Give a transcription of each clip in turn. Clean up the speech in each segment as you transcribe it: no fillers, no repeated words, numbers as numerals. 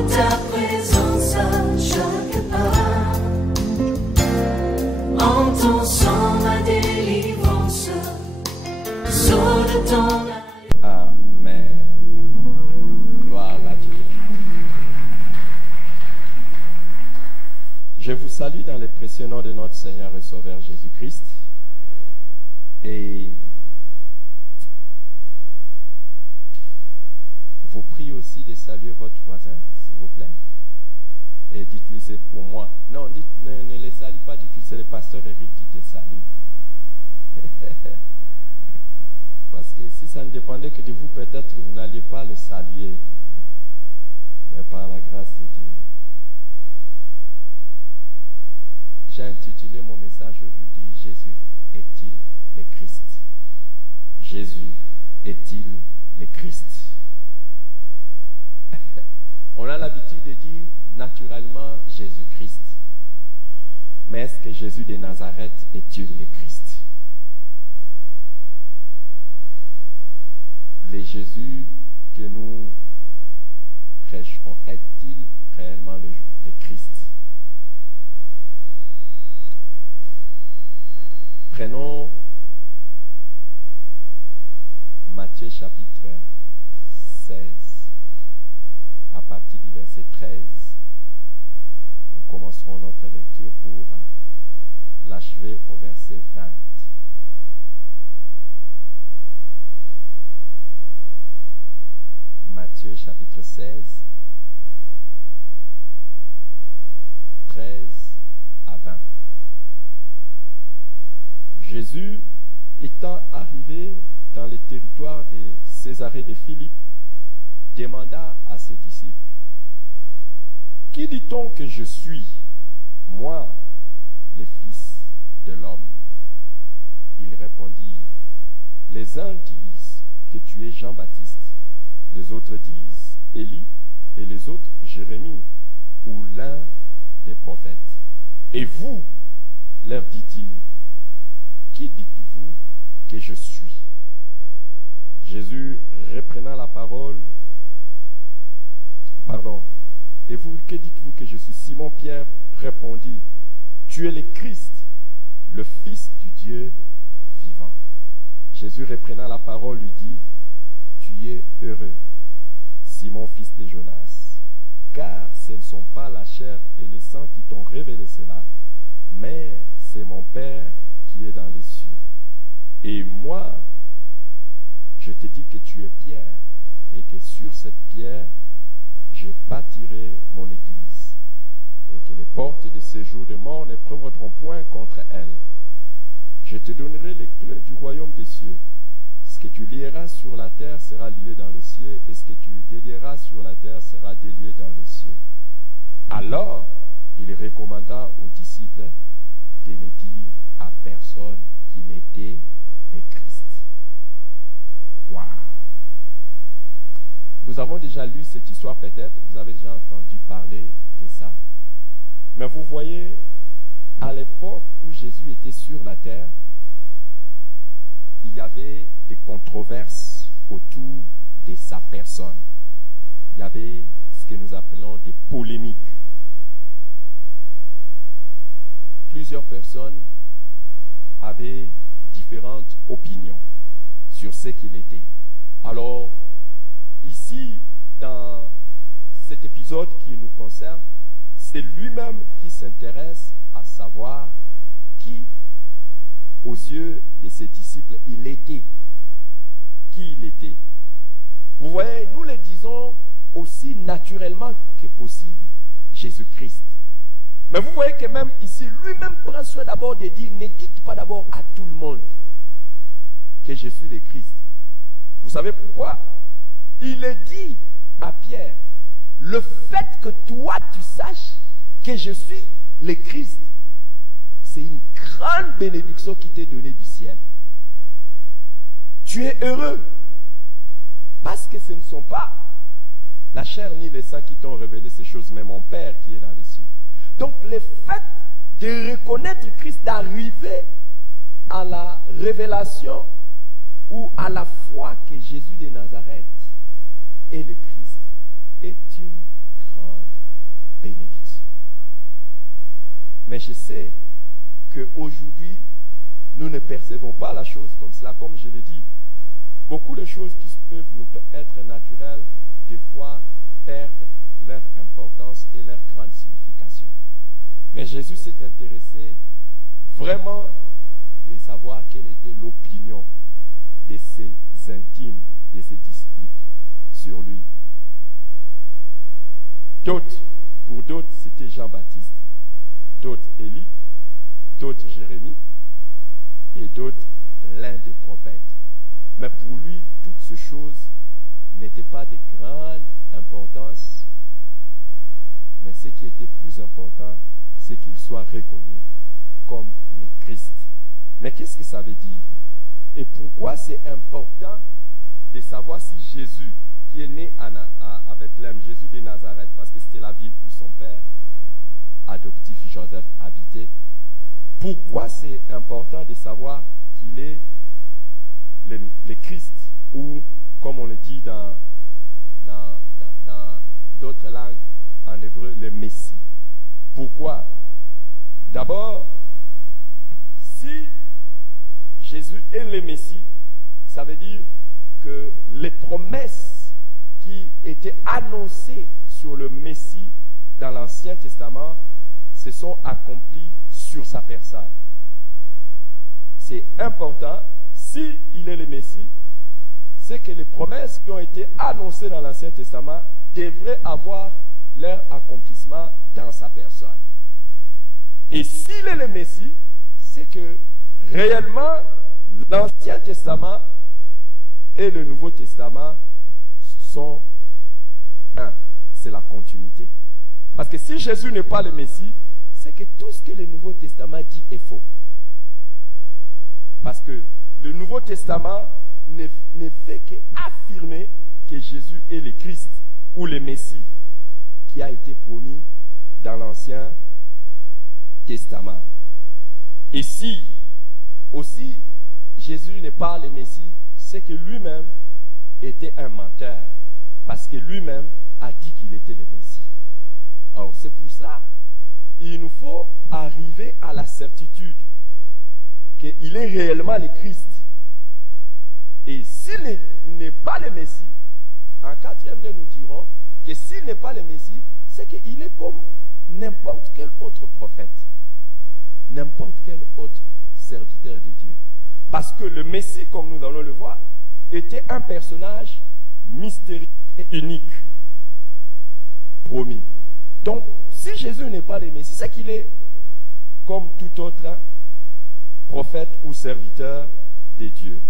de ta présence à chaque pas. En ton sang ma délivrance, sceau de ton Amen. Gloire à Dieu. Je vous salue dans le précieux nom de notre Seigneur et Sauveur Jésus-Christ. Et vous prie aussi de saluer votre voisin, s'il vous plaît. Et dites-lui, c'est pour moi. Non, dites, ne les salue pas, dites-lui, c'est le pasteur Eric qui te salue. Parce que si ça ne dépendait que de vous, peut-être que vous n'alliez pas le saluer. Mais par la grâce de Dieu. J'ai intitulé mon message aujourd'hui, Jésus est-il le Christ? Jésus est-il le Christ? On a l'habitude de dire naturellement Jésus-Christ. Mais est-ce que Jésus de Nazareth est-il le Christ? Le Jésus que nous prêchons est-il réellement le Christ? Prenons Matthieu chapitre 16. À partir du verset 13, nous commencerons notre lecture pour l'achever au verset 20. Matthieu chapitre 16, 13 à 20. Jésus étant arrivé dans le territoire de Césarée de Philippe, demanda à ses disciples, « Qui dit-on que je suis, moi, le Fils de l'homme ?» Ils répondirent, « Les uns disent que tu es Jean-Baptiste, les autres disent Élie, et les autres Jérémie, ou l'un des prophètes. Et vous, leur dit-il, qui dites-vous que je suis? » Jésus, reprenant la parole, et vous, que dites-vous que je suis? Simon-Pierre répondit, tu es le Christ, le Fils du Dieu vivant. Jésus, reprenant la parole, lui dit, tu es heureux, Simon, fils de Jonas, car ce ne sont pas la chair et le sang qui t'ont révélé cela, mais c'est mon Père qui est dans les cieux. Et moi, je te dis que tu es Pierre, et que sur cette pierre, je bâtirai mon église, et que les portes de séjour de mort ne prévaudront point contre elle. Je te donnerai les clés du royaume des cieux. Ce que tu lieras sur la terre sera lié dans les cieux, et ce que tu délieras sur la terre sera délié dans les cieux. Alors, il recommanda aux disciples de ne dire à personne qu'il était le Christ. Waouh! Nous avons déjà lu cette histoire peut-être, vous avez déjà entendu parler de ça. Mais vous voyez, à l'époque où Jésus était sur la terre, il y avait des controverses autour de sa personne. Il y avait ce que nous appelons des polémiques. Plusieurs personnes avaient différentes opinions sur ce qu'il était. Alors, ici, dans cet épisode qui nous concerne, c'est lui-même qui s'intéresse à savoir qui, aux yeux de ses disciples, il était. Qui il était. Vous voyez, nous le disons aussi naturellement que possible, Jésus-Christ. Mais vous voyez que même ici, lui-même prend soin d'abord de dire, ne dites pas d'abord à tout le monde que je suis le Christ. Vous savez pourquoi? Il est dit à Pierre, le fait que toi tu saches que je suis le Christ, c'est une grande bénédiction qui t'est donnée du ciel. Tu es heureux parce que ce ne sont pas la chair ni le sang qui t'ont révélé ces choses, mais mon Père qui est dans les cieux. Donc le fait de reconnaître Christ, d'arriver à la révélation ou à la foi que Jésus de Nazareth est le Christ, est une grande bénédiction. Mais je sais qu'aujourd'hui, nous ne percevons pas la chose comme cela. Comme je l'ai dit, beaucoup de choses qui peuvent nous être naturelles, des fois, perdent leur importance et leur grande signification. Mais Jésus s'est intéressé vraiment de savoir quelle était l'opinion de ses intimes, de ses disciples sur lui. Pour d'autres, c'était Jean-Baptiste, d'autres Élie, d'autres Jérémie, et d'autres l'un des prophètes. Mais pour lui, toutes ces choses n'étaient pas de grande importance, mais ce qui était plus important, c'est qu'il soit reconnu comme le Christ. Mais qu'est-ce que ça veut dire? Et pourquoi c'est important de savoir si Jésus, qui est né à Bethléem, Jésus de Nazareth, parce que c'était la ville où son père adoptif Joseph habitait, pourquoi c'est important de savoir qu'il est le Christ, ou comme on le dit dans d'autres langues, en hébreu, le Messie? Pourquoi? D'abord, si Jésus est le Messie, ça veut dire que les promesses qui étaient annoncées sur le Messie dans l'Ancien Testament se sont accomplies sur sa personne. C'est important, s'il est le Messie, c'est que les promesses qui ont été annoncées dans l'Ancien Testament devraient avoir leur accomplissement dans sa personne. Et s'il est le Messie, c'est que réellement l'Ancien Testament et le Nouveau Testament sont un. C'est la continuité. Parce que si Jésus n'est pas le Messie, c'est que tout ce que le Nouveau Testament dit est faux. Parce que le Nouveau Testament ne fait qu'affirmer que Jésus est le Christ ou le Messie qui a été promis dans l'Ancien Testament. Et si aussi Jésus n'est pas le Messie, c'est que lui-même était un menteur, parce que lui-même a dit qu'il était le Messie. Alors c'est pour ça il nous faut arriver à la certitude qu'il est réellement le Christ. Et s'il n'est pas le Messie, en quatrième lieu nous dirons que s'il n'est pas le Messie, c'est qu'il est comme n'importe quel autre prophète, n'importe quel autre serviteur de Dieu. Parce que le Messie, comme nous allons le voir, était un personnage mystérieux et unique, promis. Donc, si Jésus n'est pas le Messie, c'est qu'il est comme tout autre prophète ou serviteur de Dieu.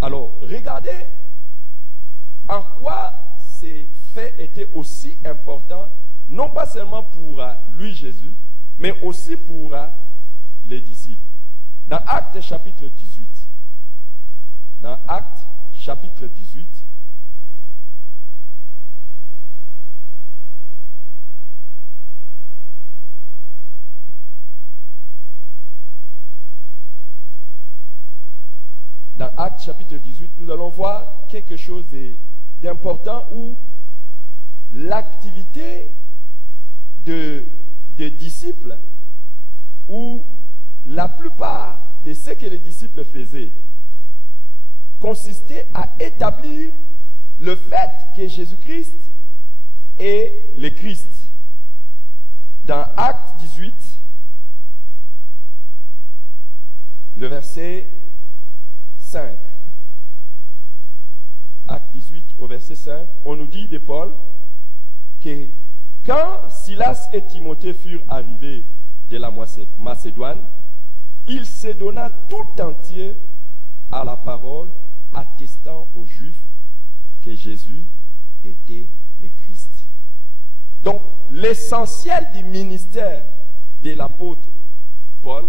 Alors, regardez en quoi ces faits étaient aussi importants, non pas seulement pour lui Jésus, mais aussi pour les disciples. Dans Actes chapitre 18, dans Actes chapitre 18, dans Actes chapitre 18, nous allons voir quelque chose d'important où l'activité des disciples, où la plupart de ce que les disciples faisaient consistait à établir le fait que Jésus-Christ est le Christ. Dans Actes 18, le verset 5. Acte 18 au verset 5, on nous dit de Paul que quand Silas et Timothée furent arrivés de la Macédoine, il se donna tout entier à la parole, attestant aux Juifs que Jésus était le Christ. Donc, l'essentiel du ministère de l'apôtre Paul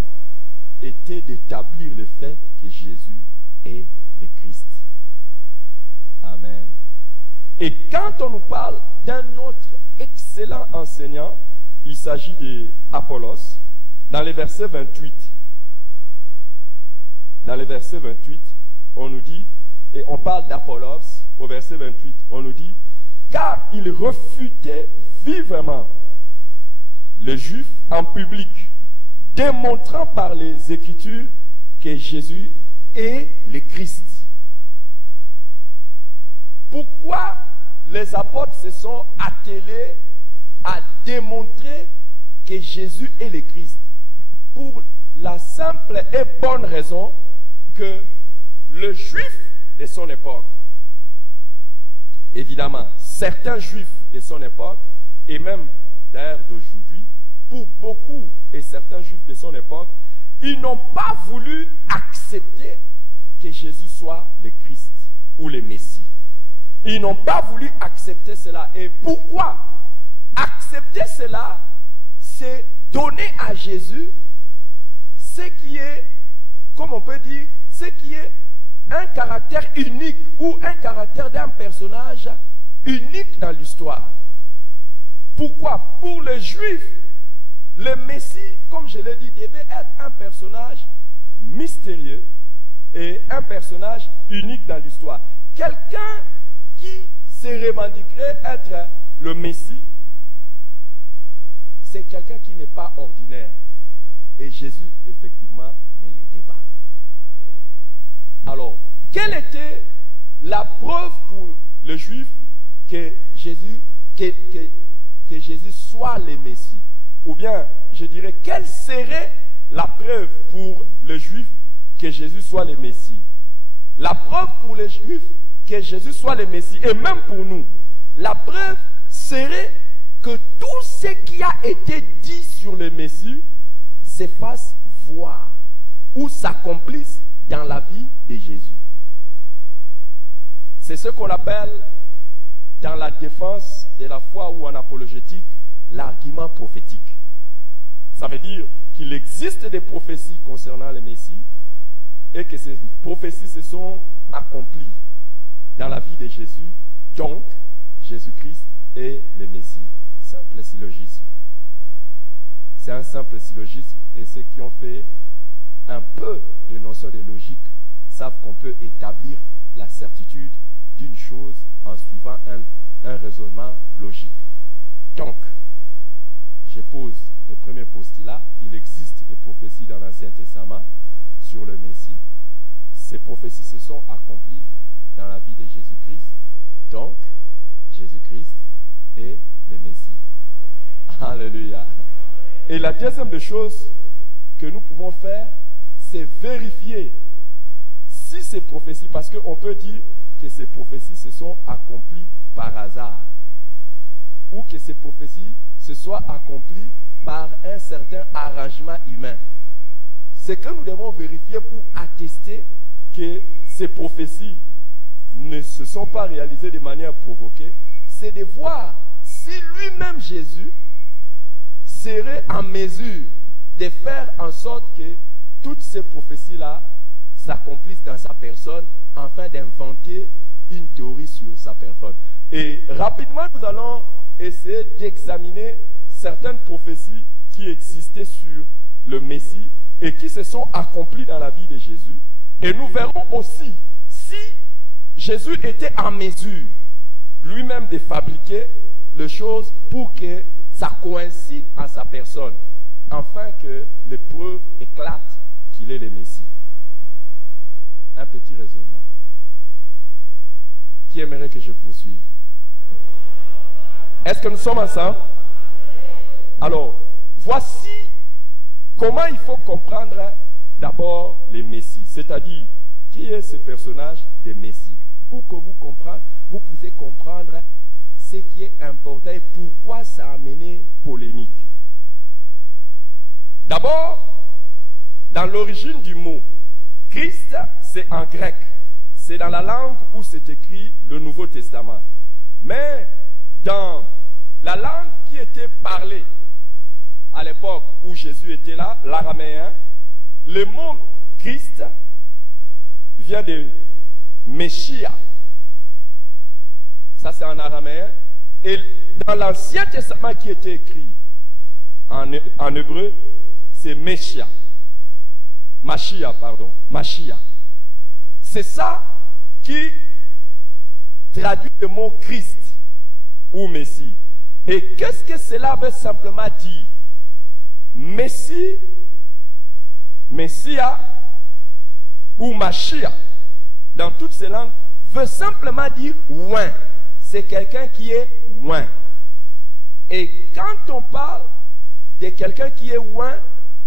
était d'établir le fait que Jésus est le Christ. Amen. Et quand on nous parle d'un autre excellent enseignant, il s'agit d'Apollos, dans le verset 28. Dans le verset 28, on nous dit, et on parle d'Apollos, au verset 28, on nous dit, car il refutait vivement les Juifs en public, démontrant par les Écritures que Jésus est le Christ. Pourquoi les apôtres se sont attelés à démontrer que Jésus est le Christ? Pour la simple et bonne raison que le Juif de son époque, évidemment, certains Juifs de son époque, et même d'ailleurs d'aujourd'hui, pour beaucoup et certains Juifs de son époque, ils n'ont pas voulu accepter que Jésus soit le Christ ou le Messie. Ils n'ont pas voulu accepter cela. Et pourquoi? Accepter cela, c'est donner à Jésus ce qui est, comme on peut dire, ce qui est un caractère unique ou un caractère d'un personnage unique dans l'histoire. Pourquoi? Pour les Juifs, le Messie, comme je l'ai dit, devait être un personnage mystérieux et un personnage unique dans l'histoire. Quelqu'un qui se revendiquerait être le Messie, c'est quelqu'un qui n'est pas ordinaire. Et Jésus, effectivement, ne l'était pas. Alors, quelle était la preuve pour le Juif que Jésus soit le Messie? Ou bien, je dirais, quelle serait la preuve pour le Juif que Jésus soit le Messie? La preuve pour les Juifs que Jésus soit le Messie, et même pour nous, la preuve serait que tout ce qui a été dit sur le Messie se fasse voir ou s'accomplisse dans la vie de Jésus. C'est ce qu'on appelle dans la défense de la foi ou en apologétique l'argument prophétique. Ça veut dire qu'il existe des prophéties concernant le Messie et que ces prophéties se sont accomplies dans la vie de Jésus. Donc, Jésus-Christ est le Messie. Simple syllogisme. C'est un simple syllogisme et ceux qui ont fait un peu de notion de logique savent qu'on peut établir la certitude d'une chose en suivant un raisonnement logique. Donc, je pose le premier postulat. Il existe des prophéties dans l'Ancien Testament sur le Messie. Ces prophéties se sont accomplies dans la vie de Jésus-Christ. Donc, Jésus-Christ est le Messie. Alléluia. Et la deuxième des choses que nous pouvons faire, c'est vérifier si ces prophéties, parce qu'on peut dire que ces prophéties se sont accomplies par hasard, ou que ces prophéties se soient accomplies par un certain arrangement humain. Ce que nous devons vérifier pour attester que ces prophéties ne se sont pas réalisées de manière provoquée, c'est de voir si lui-même Jésus serait en mesure de faire en sorte que toutes ces prophéties-là s'accomplissent dans sa personne, afin d'inventer une théorie sur sa personne. Et rapidement, nous allons essayer d'examiner certaines prophéties qui existaient sur le Messie et qui se sont accomplies dans la vie de Jésus. Et nous verrons aussi si Jésus était en mesure lui-même de fabriquer les choses pour que ça coïncide en sa personne, afin que les preuves éclatent qu'il est le Messie. Un petit raisonnement. Qui aimerait que je poursuive? Est-ce que nous sommes ensemble? Alors, voici comment il faut comprendre d'abord les Messies, c'est-à-dire qui est ce personnage des Messies. Pour que vous puissiez comprendre ce qui est important et pourquoi ça a amené polémique. D'abord, dans l'origine du mot, Christ, c'est en grec. C'est dans la langue où c'est écrit le Nouveau Testament. Mais dans la langue qui était parlée à l'époque où Jésus était là, l'araméen, le mot Christ vient de Meshia. Ça c'est en araméen. Et dans l'Ancien Testament qui était écrit en hébreu, c'est Meshia. Machia, pardon. Machia. C'est ça qui traduit le mot Christ. ou Messie. Et qu'est-ce que cela veut simplement dire? Messie, Messia ou Mashiach, dans toutes ces langues, veut simplement dire oint. C'est quelqu'un qui est oint. Et quand on parle de quelqu'un qui est oint,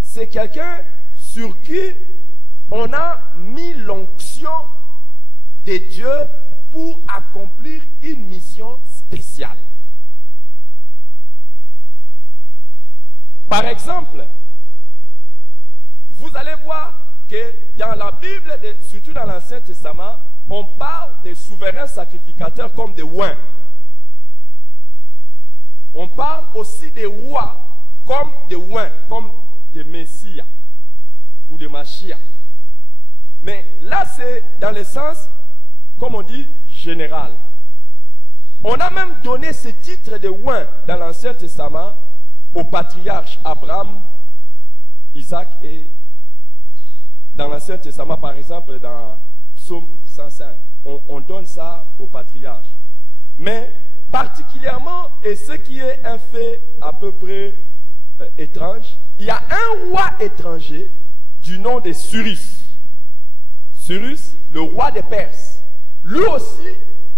c'est quelqu'un sur qui on a mis l'onction de Dieu pour accomplir une mission spéciale. Par exemple, vous allez voir que dans la Bible, surtout dans l'Ancien Testament, on parle des souverains sacrificateurs comme des oints. On parle aussi des rois comme des oints, comme des messias ou des Mashiach. Mais là, c'est dans le sens, comme on dit, général. On a même donné ce titre de oint dans l'Ancien Testament aux patriarches Abraham, Isaac et dans l'Ancien Testament, par exemple, dans Psaume 105, on donne ça aux patriarches. Mais particulièrement, et ce qui est un fait à peu près étrange, il y a un roi étranger du nom de Cyrus. Cyrus, le roi des Perses. Lui aussi,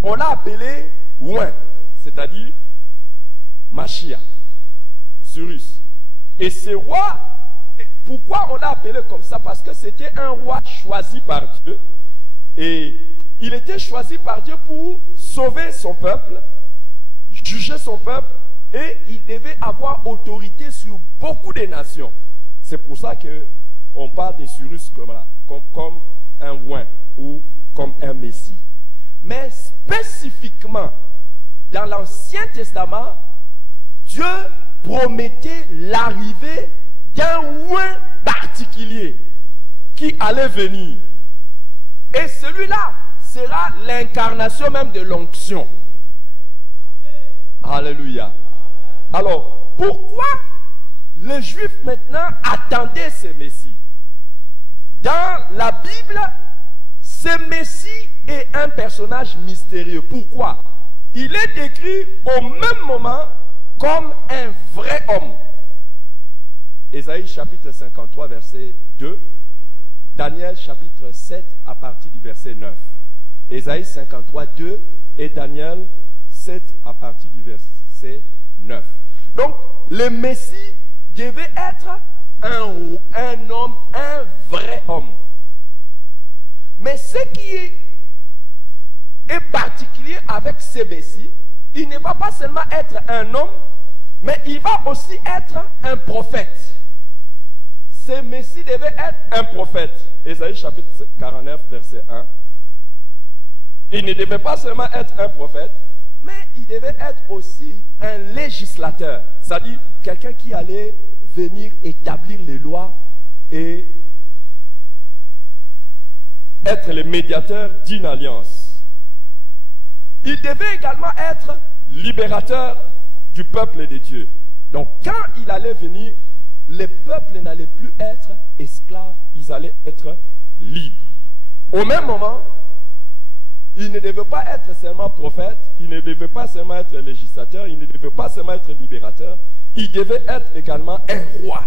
on l'a appelé oint, c'est-à-dire Mashiach. Cyrus. Et ce roi, pourquoi on l'a appelé comme ça? Parce que c'était un roi choisi par Dieu. Et il était choisi par Dieu pour sauver son peuple, juger son peuple, et il devait avoir autorité sur beaucoup de nations. C'est pour ça qu'on parle de Cyrus comme un oint ou comme un messie. Mais spécifiquement, dans l'Ancien Testament, Dieu promettait l'arrivée d'un oint particulier qui allait venir. Et celui-là sera l'incarnation même de l'onction. Alléluia. Alors, pourquoi les Juifs maintenant attendaient ce Messie? Dans la Bible, ce Messie est un personnage mystérieux. Pourquoi? Il est décrit au même moment comme un vrai homme. Ésaïe chapitre 53 verset 2, Daniel chapitre 7 à partir du verset 9. Ésaïe 53 2 et Daniel 7 à partir du verset 9. Donc le Messie devait être un homme, un vrai homme. Mais ce qui est particulier avec ce Messie, il ne va pas seulement être un homme, mais il va aussi être un prophète. Ce Messie devait être un prophète. Ésaïe chapitre 49, verset 1. Il ne devait pas seulement être un prophète, mais il devait être aussi un législateur. C'est-à-dire quelqu'un qui allait venir établir les lois et être le médiateur d'une alliance. Il devait également être libérateur du peuple de Dieu. Donc quand il allait venir, les peuples n'allaient plus être esclaves, ils allaient être libres. Au même moment, il ne devait pas être seulement prophète, il ne devait pas seulement être législateur, il ne devait pas seulement être libérateur, il devait être également un roi.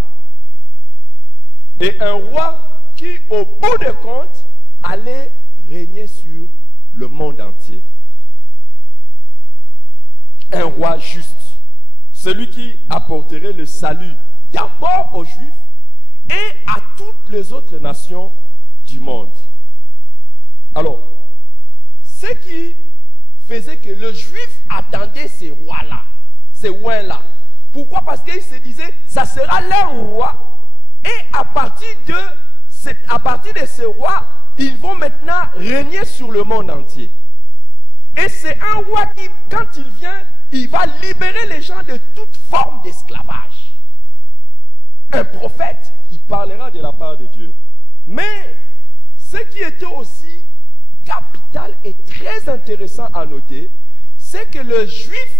Et un roi qui, au bout de compte, allait régner sur le monde entier. Un roi juste, celui qui apporterait le salut d'abord aux Juifs et à toutes les autres nations du monde. Alors, ce qui faisait que le Juif attendait ces rois-là, ces rois-là. Pourquoi? Parce qu'ils se disaient, ça sera leur roi, et à partir de ces rois, ils vont maintenant régner sur le monde entier. Et c'est un roi qui, quand il vient, il va libérer les gens de toute forme d'esclavage. Un prophète, il parlera de la part de Dieu. Mais ce qui était aussi capital et très intéressant à noter, c'est que les Juifs,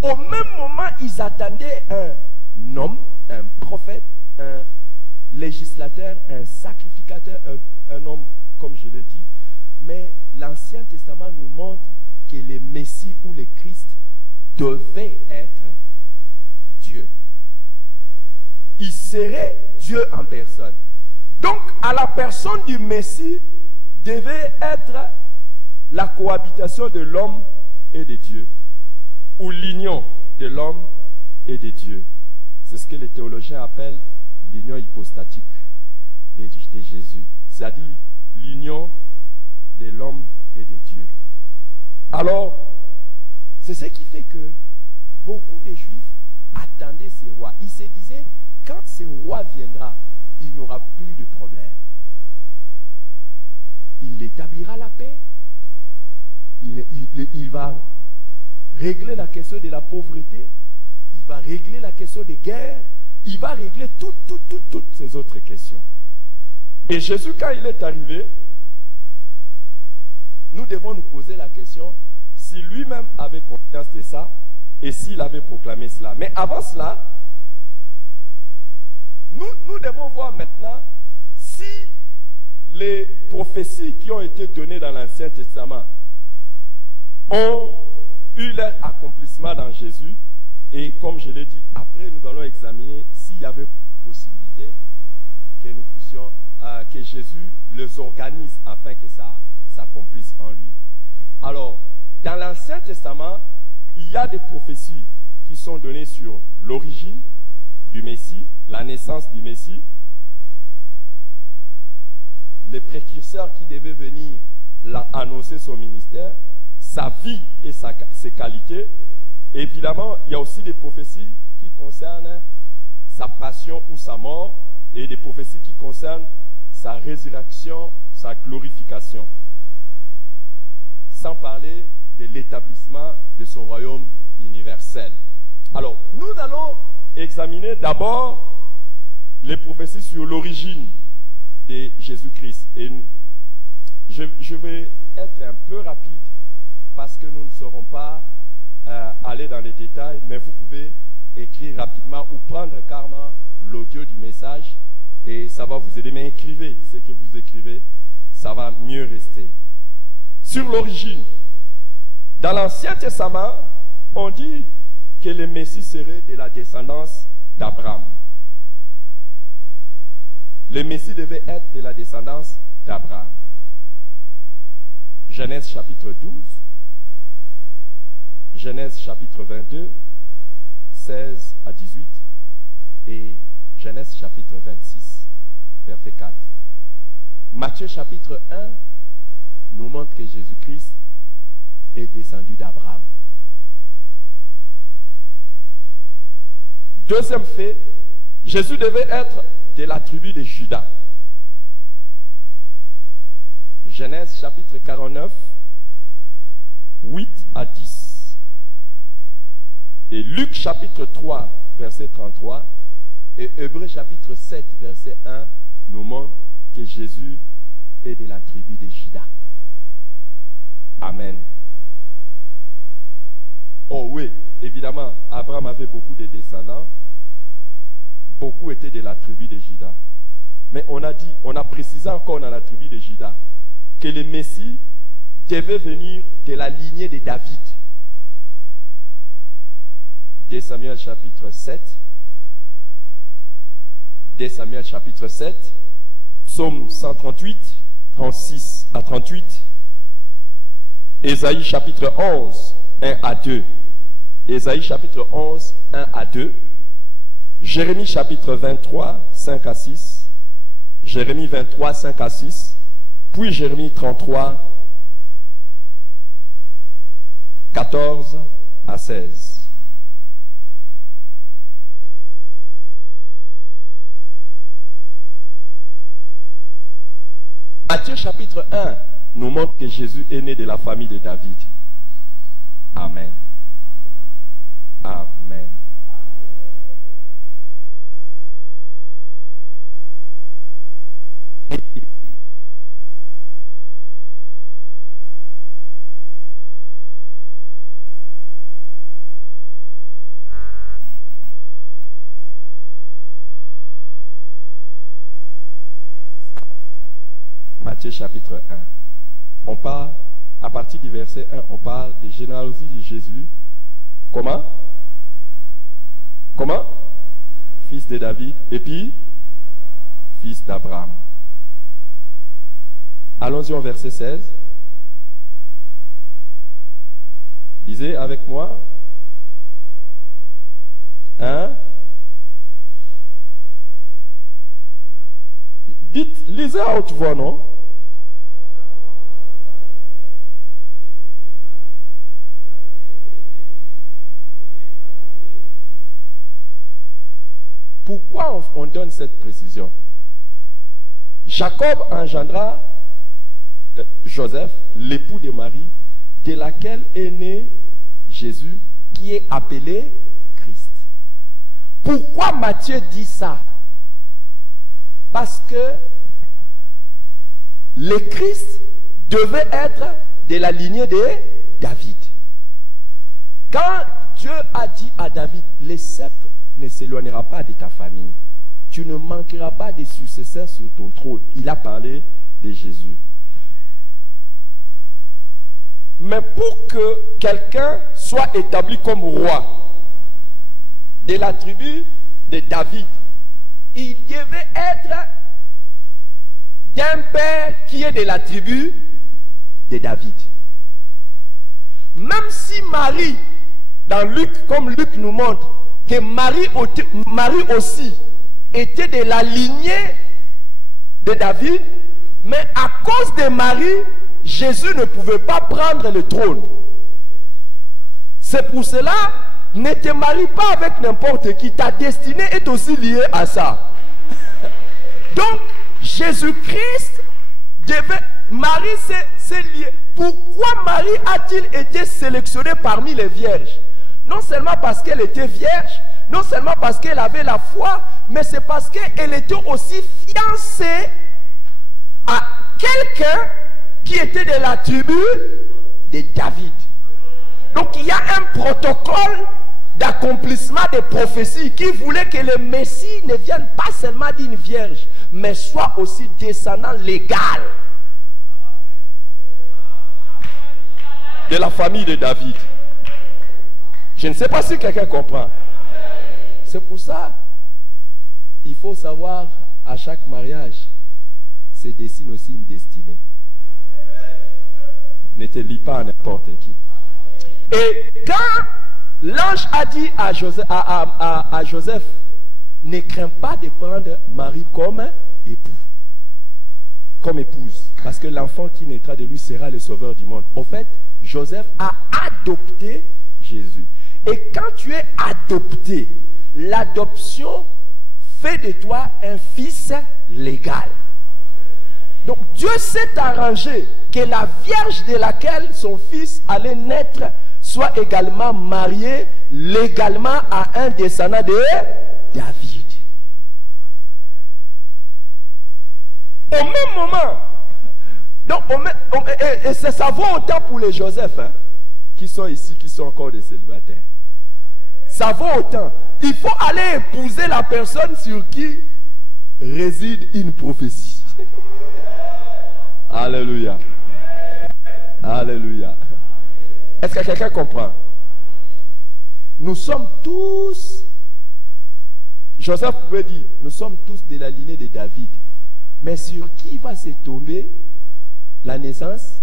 au même moment, ils attendaient un homme, un prophète, un législateur, un sacrificateur, un homme, comme je l'ai dit. Mais l'Ancien Testament nous montre que le Messie ou le Christ devait être Dieu. Il serait Dieu en personne. Donc, à la personne du Messie devait être la cohabitation de l'homme et de Dieu, ou l'union de l'homme et de Dieu. C'est ce que les théologiens appellent l'union hypostatique de Jésus, c'est-à-dire l'union de l'homme et de Dieu. Alors, c'est ce qui fait que beaucoup de Juifs attendaient ce roi. Ils se disaient, quand ce roi viendra, il n'y aura plus de problème. Il établira la paix. Il va régler la question de la pauvreté. Il va régler la question des guerres. Il va régler toutes ces autres questions. Et Jésus, quand il est arrivé, nous devons nous poser la question si lui-même avait conscience de ça et s'il avait proclamé cela. Mais avant cela, nous devons voir maintenant si les prophéties qui ont été données dans l'Ancien Testament ont eu leur accomplissement dans Jésus. Et comme je l'ai dit, après nous allons examiner s'il y avait possibilité que nous puissions, que Jésus les organise afin que ça s'accomplisse en lui. Alors, dans l'Ancien Testament, il y a des prophéties qui sont données sur l'origine du Messie, la naissance du Messie, les précurseurs qui devaient venir annoncer son ministère, sa vie et ses qualités. Évidemment, il y a aussi des prophéties qui concernent sa passion ou sa mort et des prophéties qui concernent sa résurrection, sa glorification. Sans parler de l'établissement de son royaume universel. Alors, nous allons examiner d'abord les prophéties sur l'origine de Jésus-Christ. Et je vais être un peu rapide parce que nous ne serons pas aller dans les détails, mais vous pouvez écrire rapidement ou prendre carrément l'audio du message et ça va vous aider. Mais écrivez, ce que vous écrivez, ça va mieux rester. Sur l'origine, dans l'Ancien Testament, on dit que le Messie serait de la descendance d'Abraham. Le Messie devait être de la descendance d'Abraham. Genèse chapitre 12, Genèse chapitre 22, 16 à 18 et Genèse chapitre 26, verset 4. Matthieu chapitre 1 nous montre que Jésus-Christ est descendu d'Abraham. Deuxième fait, Jésus devait être de la tribu de Juda. Genèse chapitre 49, 8 à 10. Et Luc chapitre 3, verset 33. Et Hébreux chapitre 7, verset 1 nous montre que Jésus est de la tribu de Juda. Amen. Oh oui, évidemment, Abraham avait beaucoup de descendants. Beaucoup étaient de la tribu de Juda. Mais on a précisé encore dans la tribu de Juda que le Messie devait venir de la lignée de David. 2 Samuel chapitre 7. 2 Samuel chapitre 7. Psaume 138, 36 à 38. Ésaïe chapitre 11, 1 à 2. Ésaïe chapitre 11, 1 à 2. Jérémie chapitre 23, 5 à 6. Jérémie 23, 5 à 6. Puis Jérémie 33, 14 à 16. Matthieu chapitre 1 nous montre que Jésus est né de la famille de David. Amen. Amen. Matthieu chapitre 1. On parle, à partir du verset 1, on parle des généalogies de Jésus Comment? Comment? Fils de David. Et puis, fils d'Abraham. Allons-y au verset 16. Lisez avec moi. Hein? Dites, lisez à haute voix, non? Pourquoi on donne cette précision? Jacob engendra Joseph, l'époux de Marie, de laquelle est né Jésus, qui est appelé Christ. Pourquoi Matthieu dit ça? Parce que le Christ devait être de la lignée de David. Quand Dieu a dit à David, le sceptre ne s'éloignera pas de ta famille, tu ne manqueras pas de successeurs sur ton trône. Il a parlé de Jésus. Mais pour que quelqu'un soit établi comme roi de la tribu de David, il devait être d'un père qui est de la tribu de David. Même si Marie, dans Luc, comme Luc nous montre, que Marie aussi était de la lignée de David, mais à cause de Marie, Jésus ne pouvait pas prendre le trône. C'est pour cela, ne te marie pas avec n'importe qui. Ta destinée est aussi liée à ça. Donc, Jésus-Christ devait... Marie, c'est lié. Pourquoi Marie a-t-il été sélectionnée parmi les vierges? Non seulement parce qu'elle était vierge, non seulement parce qu'elle avait la foi, mais c'est parce qu'elle était aussi fiancée à quelqu'un qui était de la tribu de David. Donc il y a un protocole d'accomplissement des prophéties qui voulait que le Messie ne vienne pas seulement d'une vierge, mais soit aussi descendant légal de la famille de David. Je ne sais pas si quelqu'un comprend. C'est pour ça, il faut savoir à chaque mariage, se dessine aussi une destinée. Ne te lie pas à n'importe qui. Et quand l'ange a dit à Joseph, ne crains pas de prendre Marie comme époux, comme épouse, parce que l'enfant qui naîtra de lui sera le sauveur du monde. En fait, Joseph a adopté Jésus. Et quand tu es adopté, l'adoption fait de toi un fils légal. Donc Dieu s'est arrangé que la vierge de laquelle son fils allait naître soit également mariée légalement à un descendant de David. Au même moment, donc, et ça vaut autant pour les Joseph qui sont ici, qui sont encore des célibataires. Ça vaut autant. Il faut aller épouser la personne sur qui réside une prophétie. Alléluia. Alléluia. Est-ce que quelqu'un comprend? Nous sommes tous, Joseph pouvait dire, nous sommes tous de la lignée de David. Mais sur qui va se tomber la naissance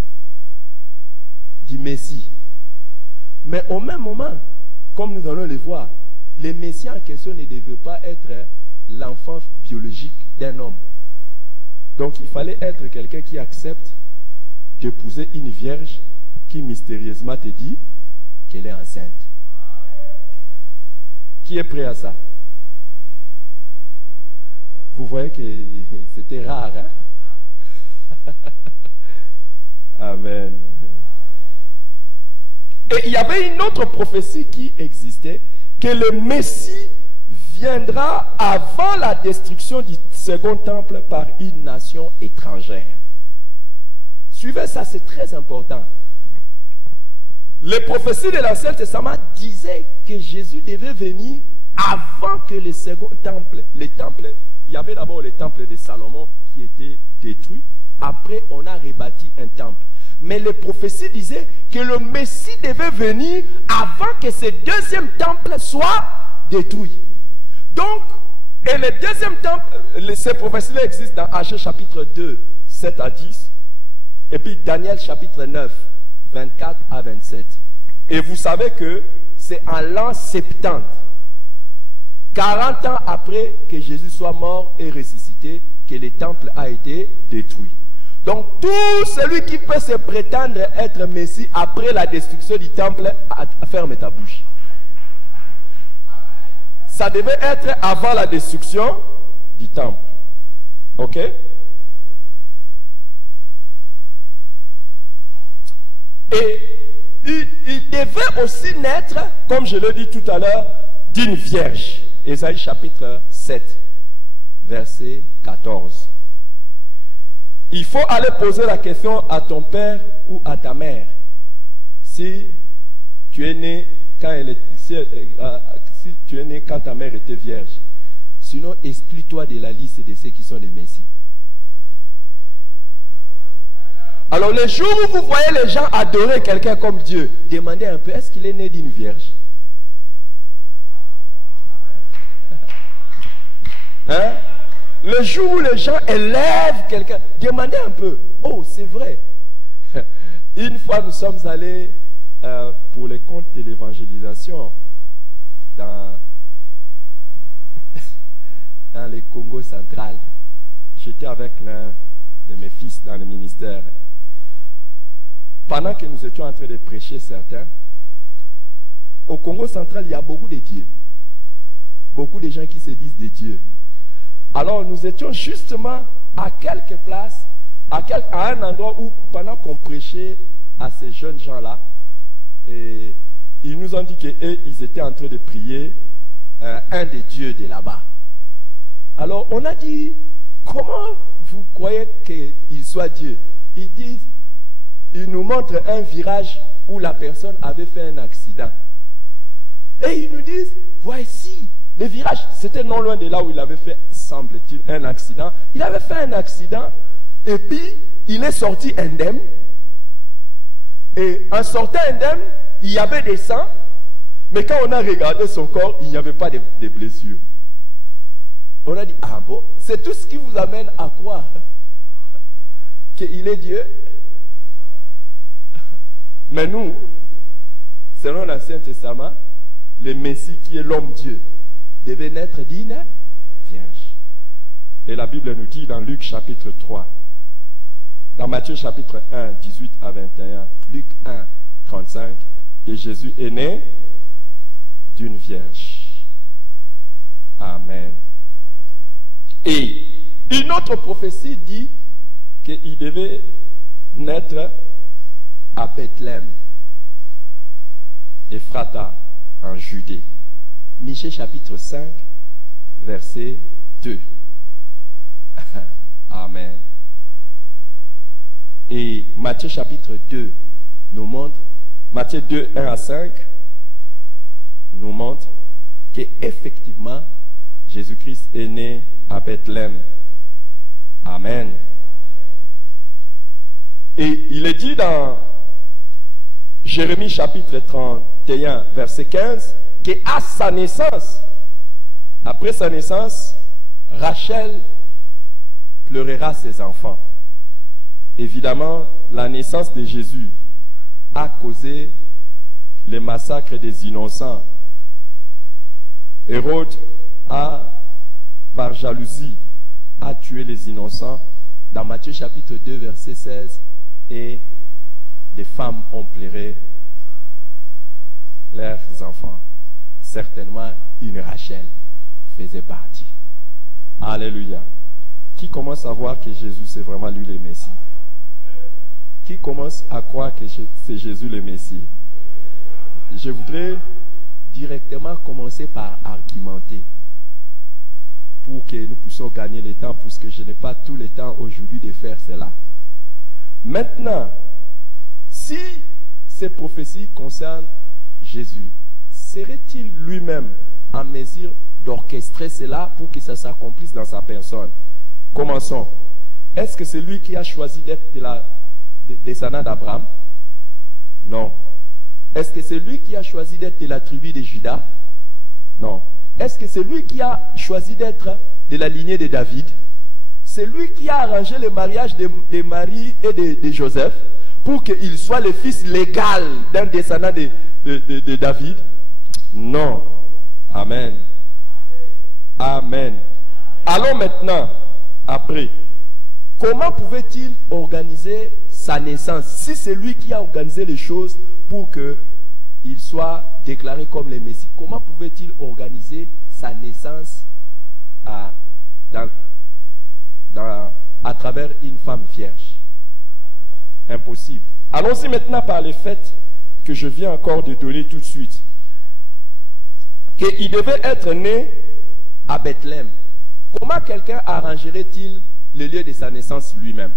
du Messie? Mais au même moment, comme nous allons le voir, le Messie en question ne devait pas être l'enfant biologique d'un homme. Donc il fallait être quelqu'un qui accepte d'épouser une vierge qui mystérieusement te dit qu'elle est enceinte. Qui est prêt à ça? Vous voyez que c'était rare, hein? Amen. Et il y avait une autre prophétie qui existait, que le Messie viendra avant la destruction du second temple par une nation étrangère. Suivez ça, c'est très important. Les prophéties de l'Ancien Testament disaient que Jésus devait venir avant que le second temple, il y avait d'abord le temple de Salomon qui était détruit. Après, on a rebâti un temple. Mais les prophéties disaient que le Messie devait venir avant que ce deuxième temple soit détruit. Donc, et le deuxième temple, ces prophéties-là existent dans Agé chapitre 2, 7 à 10. Et puis Daniel chapitre 9, 24 à 27. Et vous savez que c'est en l'an 70, 40 ans après que Jésus soit mort et ressuscité, que le temple a été détruit. Donc tout celui qui peut se prétendre être Messie après la destruction du temple, ferme ta bouche. Ça devait être avant la destruction du temple. Ok? Et il devait aussi naître, comme je l'ai dit tout à l'heure, d'une vierge. Ésaïe chapitre 7, verset 14. Il faut aller poser la question à ton père ou à ta mère. Si tu es né quand si tu es né quand ta mère était vierge. Sinon, exclus-toi de la liste de ceux qui sont les messies. Alors, le jour où vous voyez les gens adorer quelqu'un comme Dieu, demandez un peu, est-ce qu'il est né d'une vierge? Hein? Le jour où les gens élèvent quelqu'un, demandez un peu, oh, c'est vrai. Une fois, nous sommes allés pour les comptes de l'évangélisation dans le Congo central. J'étais avec l'un de mes fils dans le ministère. Pendant que nous étions en train de prêcher certains, au Congo central, il y a beaucoup de dieux. Beaucoup de gens qui se disent des dieux. Alors nous étions justement à quelques places, à un endroit où pendant qu'on prêchait à ces jeunes gens-là, et ils nous ont dit qu'ils étaient en train de prier un des dieux de là-bas. Alors on a dit, comment vous croyez qu'il soit Dieu? Ils disent, ils nous montrent un virage où la personne avait fait un accident. Et ils nous disent, voici, le virage, c'était non loin de là où il avait fait, semble-t-il, un accident. Il avait fait un accident et puis il est sorti indemne. Et en sortant indemne, il y avait des sangs, mais quand on a regardé son corps, il n'y avait pas de blessures. On a dit, ah bon, c'est tout ce qui vous amène à croire qu'il est Dieu. Mais nous, selon l'Ancien Testament, le Messie qui est l'homme Dieu devait naître d'une vierge. Et la Bible nous dit dans Luc chapitre 3, dans Matthieu chapitre 1, 18 à 21, Luc 1, 35, que Jésus est né d'une vierge. Amen. Et une autre prophétie dit qu'il devait naître à Bethléem, Ephrata, en Judée. Michée chapitre 5, verset 2. Amen. Et Matthieu chapitre 2 nous montre, Matthieu 2, 1 à 5, nous montre qu'effectivement, Jésus-Christ est né à Bethléem. Amen. Et il est dit dans Jérémie chapitre 31, verset 15, qu'à sa naissance, après sa naissance, Rachel pleurera ses enfants. Évidemment, la naissance de Jésus a causé le massacre des innocents. Hérode par jalousie, a tué les innocents. Dans Matthieu chapitre 2, verset 16, et des femmes ont pleuré leurs enfants. Certainement, une Rachel faisait partie. Alléluia. Qui commence à voir que Jésus, c'est vraiment lui le Messie? Qui commence à croire que c'est Jésus le Messie? Je voudrais directement commencer par argumenter pour que nous puissions gagner le temps, puisque je n'ai pas tout le temps aujourd'hui de faire cela. Maintenant, si ces prophéties concernent Jésus, serait-il lui-même en mesure d'orchestrer cela pour que ça s'accomplisse dans sa personne? Commençons. Est-ce que c'est lui qui a choisi d'être descendant d'Abraham? Non. Est-ce que c'est lui qui a choisi d'être de la tribu de Juda? Non. Est-ce que c'est lui qui a choisi d'être de la lignée de David? C'est lui qui a arrangé le mariage de Marie et de Joseph pour qu'il soit le fils légal d'un descendant de David? Non. Amen. Amen. Allons maintenant, après, comment pouvait-il organiser sa naissance si c'est lui qui a organisé les choses pour qu'il soit déclaré comme le Messie? Comment pouvait-il organiser sa naissance à travers une femme vierge? Impossible. Allons-y maintenant par les faits que je viens encore de donner tout de suite. Qu'il devait être né à Bethléem. Comment quelqu'un arrangerait-il le lieu de sa naissance lui-même?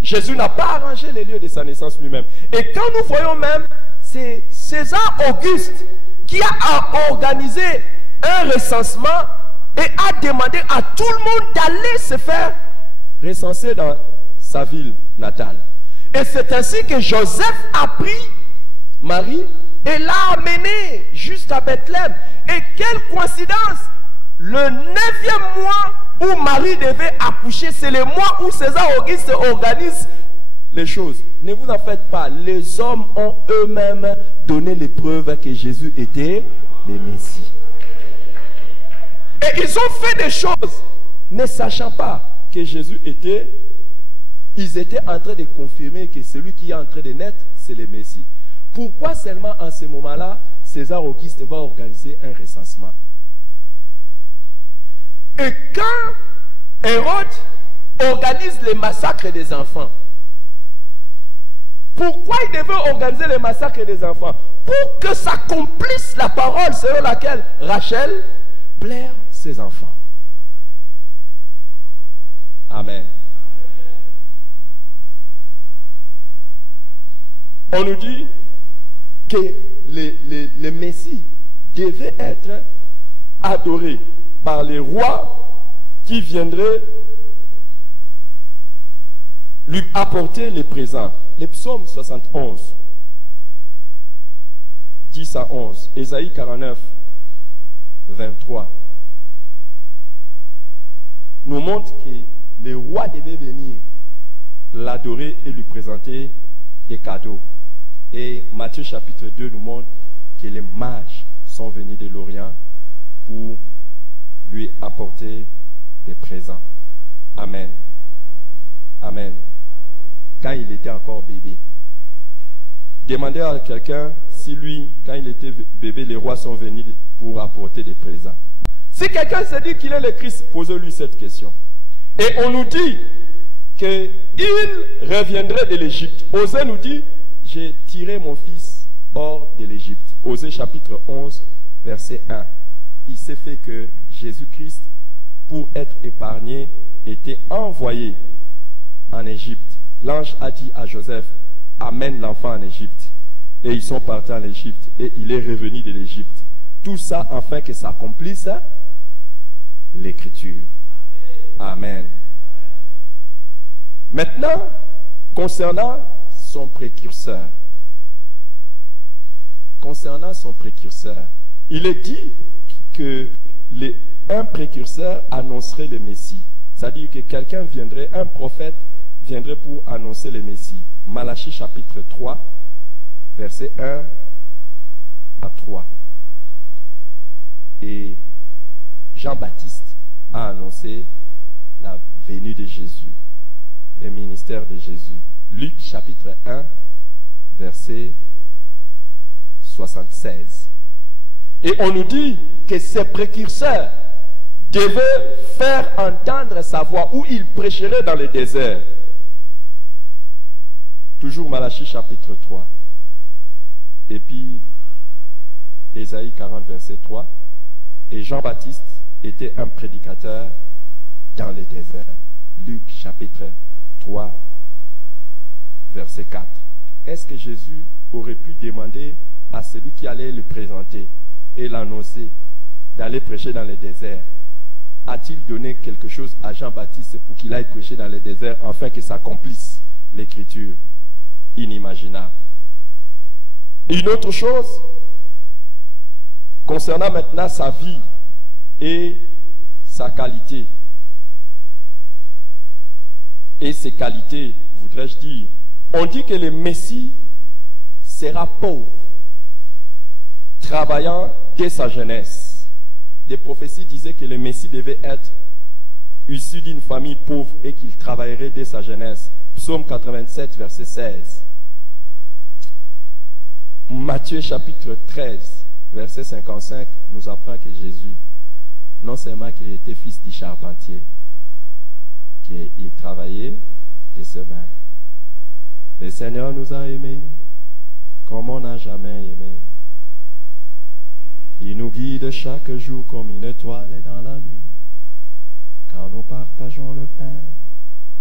Jésus n'a pas arrangé le lieu de sa naissance lui-même. Et quand nous voyons même, c'est César Auguste qui a organisé un recensement et a demandé à tout le monde d'aller se faire recenser dans sa ville natale. Et c'est ainsi que Joseph a pris Marie et l'a amenée juste à Bethléem. Et quelle coïncidence! Le 9e mois où Marie devait accoucher, c'est le mois où César Auguste organise les choses. Ne vous en faites pas, les hommes ont eux-mêmes donné les preuves que Jésus était le Messie. Et ils ont fait des choses, ne sachant pas que Jésus était, ils étaient en train de confirmer que celui qui est en train de naître, c'est le Messie. Pourquoi seulement en ce moment-là, César Auguste va organiser un recensement? Et quand Hérode organise le massacre des enfants, pourquoi il devait organiser le massacre des enfants? Pour que s'accomplisse la parole selon laquelle Rachel plaire ses enfants. Amen. On nous dit que le Messie devait être adoré par les rois qui viendraient lui apporter les présents. Les psaumes 71, 10 à 11, Ésaïe 49, 23, nous montrent que les rois devaient venir l'adorer et lui présenter des cadeaux. Et Matthieu chapitre 2 nous montre que les mages sont venus de l'Orient pour lui apporter des présents. Amen. Amen. Quand il était encore bébé. Demandez à quelqu'un si lui, quand il était bébé, les rois sont venus pour apporter des présents. Si quelqu'un se dit qu'il est le Christ, posez-lui cette question. Et on nous dit qu'il reviendrait de l'Égypte. Osée nous dit, j'ai tiré mon fils hors de l'Égypte. Osée chapitre 11, verset 1. Il s'est fait que Jésus-Christ, pour être épargné, était envoyé en Égypte. L'ange a dit à Joseph, amène l'enfant en Égypte. Et ils sont partis en Égypte et il est revenu de l'Égypte. Tout ça afin que s'accomplisse l'Écriture. Amen. Maintenant, concernant son précurseur. Concernant son précurseur, il est dit que un précurseur annoncerait le Messie. C'est-à-dire que quelqu'un viendrait, un prophète viendrait pour annoncer le Messie. Malachie chapitre 3, verset 1 à 3. Et Jean-Baptiste a annoncé la venue de Jésus, le ministère de Jésus. Luc chapitre 1, verset 76. Et on nous dit que ces précurseurs devaient faire entendre sa voix, où il prêcherait dans le désert. Toujours Malachie chapitre 3. Et puis Ésaïe 40 verset 3. Et Jean-Baptiste était un prédicateur dans le désert. Luc chapitre 3 verset 4. Est-ce que Jésus aurait pu demander à celui qui allait le présenter et l'annoncer d'aller prêcher dans le désert a-t-il donné quelque chose à Jean-Baptiste pour qu'il aille prêcher dans les déserts afin que s'accomplisse l'écriture? Inimaginable. Une autre chose, concernant maintenant sa vie et sa qualité, et ses qualités, voudrais-je dire, on dit que le Messie sera pauvre, travaillant dès sa jeunesse. Des prophéties disaient que le Messie devait être issu d'une famille pauvre et qu'il travaillerait dès sa jeunesse. Psaume 87, verset 16. Matthieu chapitre 13, verset 55, nous apprend que Jésus, non seulement qu'il était fils du charpentier, qu'il travaillait de ses mains. Le Seigneur nous a aimés comme on n'a jamais aimé. Il nous guide chaque jour comme une étoile dans la nuit. Quand nous partageons le pain,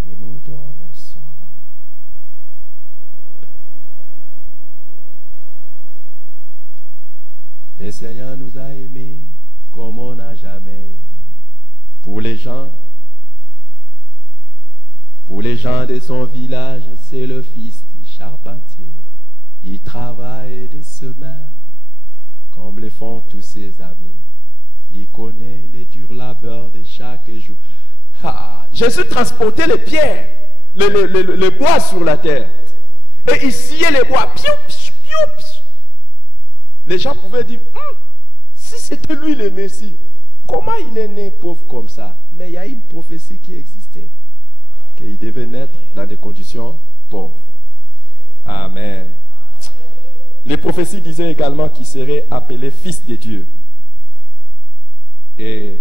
il nous donne son nom. Le Seigneur nous a aimés comme on n'a jamais aimé. Pour les gens de son village, c'est le fils du charpentier. Il travaille de ses mains comme le font tous ses amis. Il connaît les durs labeurs de chaque jour. Jésus transportait les pierres, les bois sur la terre. Et il sciait les bois. Piou, piou, piou, piou. Les gens pouvaient dire, si c'était lui le Messie, comment il est né pauvre comme ça? Mais il y a une prophétie qui existait, qu'il devait naître dans des conditions pauvres. Amen. Les prophéties disaient également qu'il serait appelé fils de Dieu. Et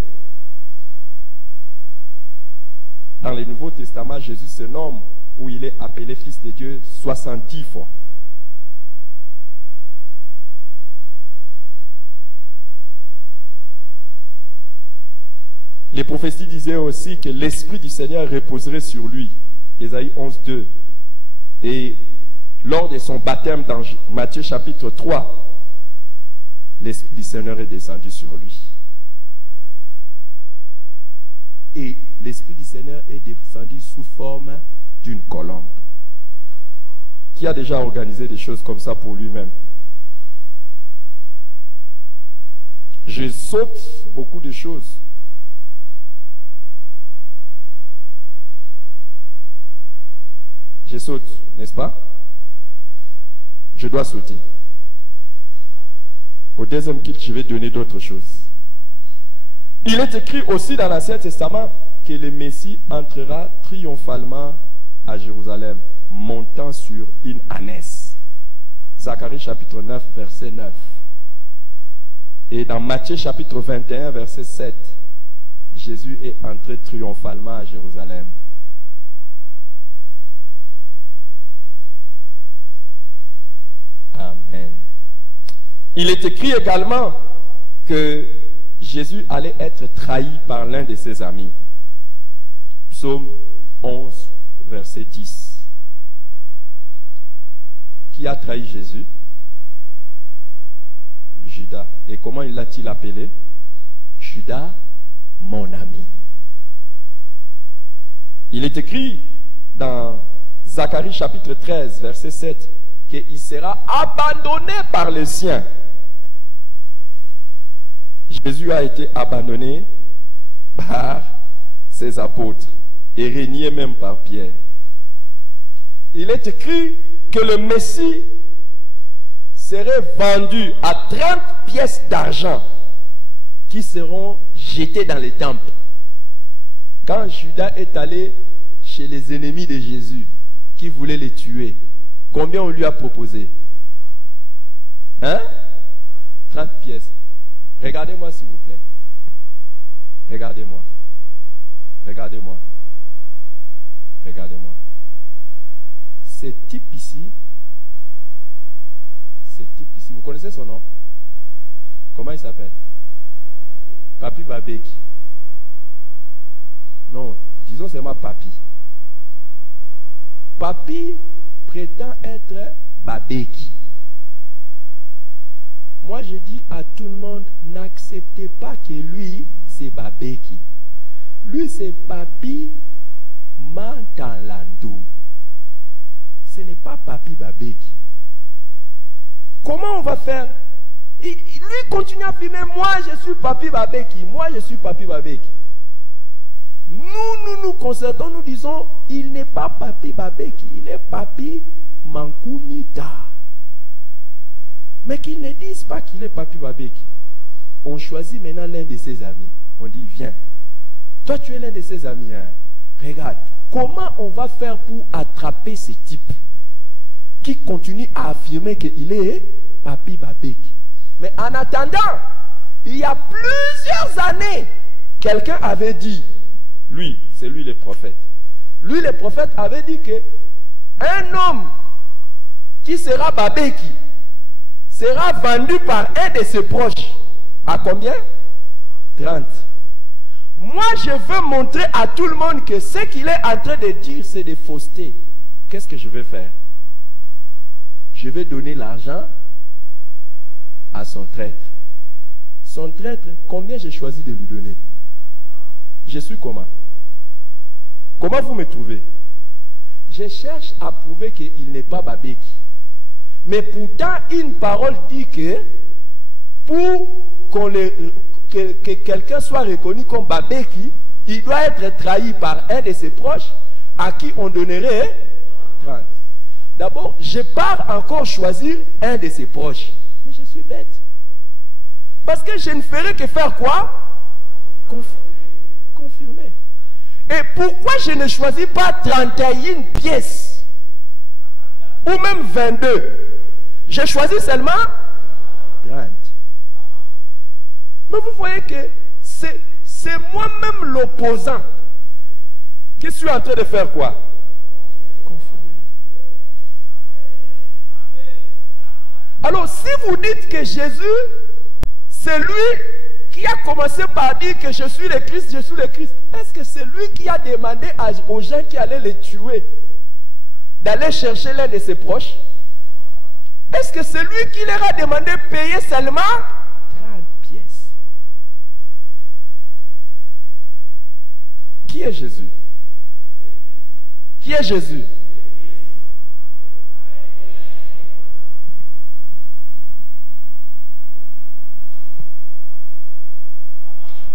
dans le Nouveau Testament, Jésus se nomme où il est appelé fils de Dieu 70 fois. Les prophéties disaient aussi que l'Esprit du Seigneur reposerait sur lui. Ésaïe 11, 2. Et lors de son baptême dans Matthieu chapitre 3, l'Esprit du Seigneur est descendu sur lui. Et l'Esprit du Seigneur est descendu sous forme d'une colombe. Qui a déjà organisé des choses comme ça pour lui-même? Je saute beaucoup de choses. Je saute, n'est-ce pas? Je dois sauter. Au deuxième culte, je vais donner d'autres choses. Il est écrit aussi dans l'Ancien Testament que le Messie entrera triomphalement à Jérusalem, montant sur une ânesse. Zacharie chapitre 9, verset 9. Et dans Matthieu chapitre 21, verset 7, Jésus est entré triomphalement à Jérusalem. Amen. Il est écrit également que Jésus allait être trahi par l'un de ses amis. Psaume 11, verset 10. Qui a trahi Jésus? Judas. Et comment il l'a-t-il appelé? Judas, mon ami. Il est écrit dans Zacharie chapitre 13, verset 7, qu'il sera abandonné par les siens. Jésus a été abandonné par ses apôtres et régné même par Pierre. Il est écrit que le Messie serait vendu à 30 pièces d'argent qui seront jetées dans les temples. Quand Judas est allé chez les ennemis de Jésus qui voulaient les tuer, combien on lui a proposé? 30 pièces. Regardez-moi s'il vous plaît. Regardez-moi. Regardez-moi. Regardez-moi. Ce type ici, vous connaissez son nom? Comment il s'appelle? Papi Babeki. Non, disons seulement Papi. Papi prétend être Babeki. Moi je dis à tout le monde, n'acceptez pas que lui c'est Babeki. Lui, c'est Papi Mantalando. Ce n'est pas Papi Babeki. Comment on va faire? Lui continue à filmer. Moi, je suis Papi Babeki. Moi, je suis Papi Babeki. Nous concertons, nous disons, il n'est pas Papi Babeki, il est Papi Mankunita. Mais qu'ils ne disent pas qu'il est Papi Babeki. On choisit maintenant l'un de ses amis. On dit, viens. Toi, tu es l'un de ses amis. Hein? Regarde, comment on va faire pour attraper ce type qui continue à affirmer qu'il est Papi Babeki? Mais en attendant, il y a plusieurs années, quelqu'un avait dit, lui, c'est lui le prophète. Lui, le prophète avait dit que un homme qui sera Babeki sera vendu par un de ses proches. À combien? 30. Moi, je veux montrer à tout le monde que ce qu'il est en train de dire, c'est des faussetés. Qu'est-ce que je vais faire? Je vais donner l'argent à son traître. Son traître, combien j'ai choisi de lui donner? Je suis comment? Comment vous me trouvez? Je cherche à prouver qu'il n'est pas Babeki. Mais pourtant, une parole dit que pour que quelqu'un soit reconnu comme Babeki, il doit être trahi par un de ses proches à qui on donnerait 30. D'abord, je pars encore choisir un de ses proches. Mais je suis bête. Parce que je ne ferai que faire quoi? Confirmer. Et pourquoi je ne choisis pas 31 pièces? Ou même 22? J'ai choisi seulement 30. Mais vous voyez que c'est moi-même l'opposant qui suis en train de faire quoi? Confirmer. Alors, si vous dites que Jésus, c'est lui qui a commencé par dire que je suis le Christ, je suis le Christ, est-ce que c'est lui qui a demandé aux gens qui allaient les tuer d'aller chercher l'un de ses proches? Est-ce que c'est lui qui leur a demandé de payer seulement 30 pièces? Qui est Jésus? Qui est Jésus?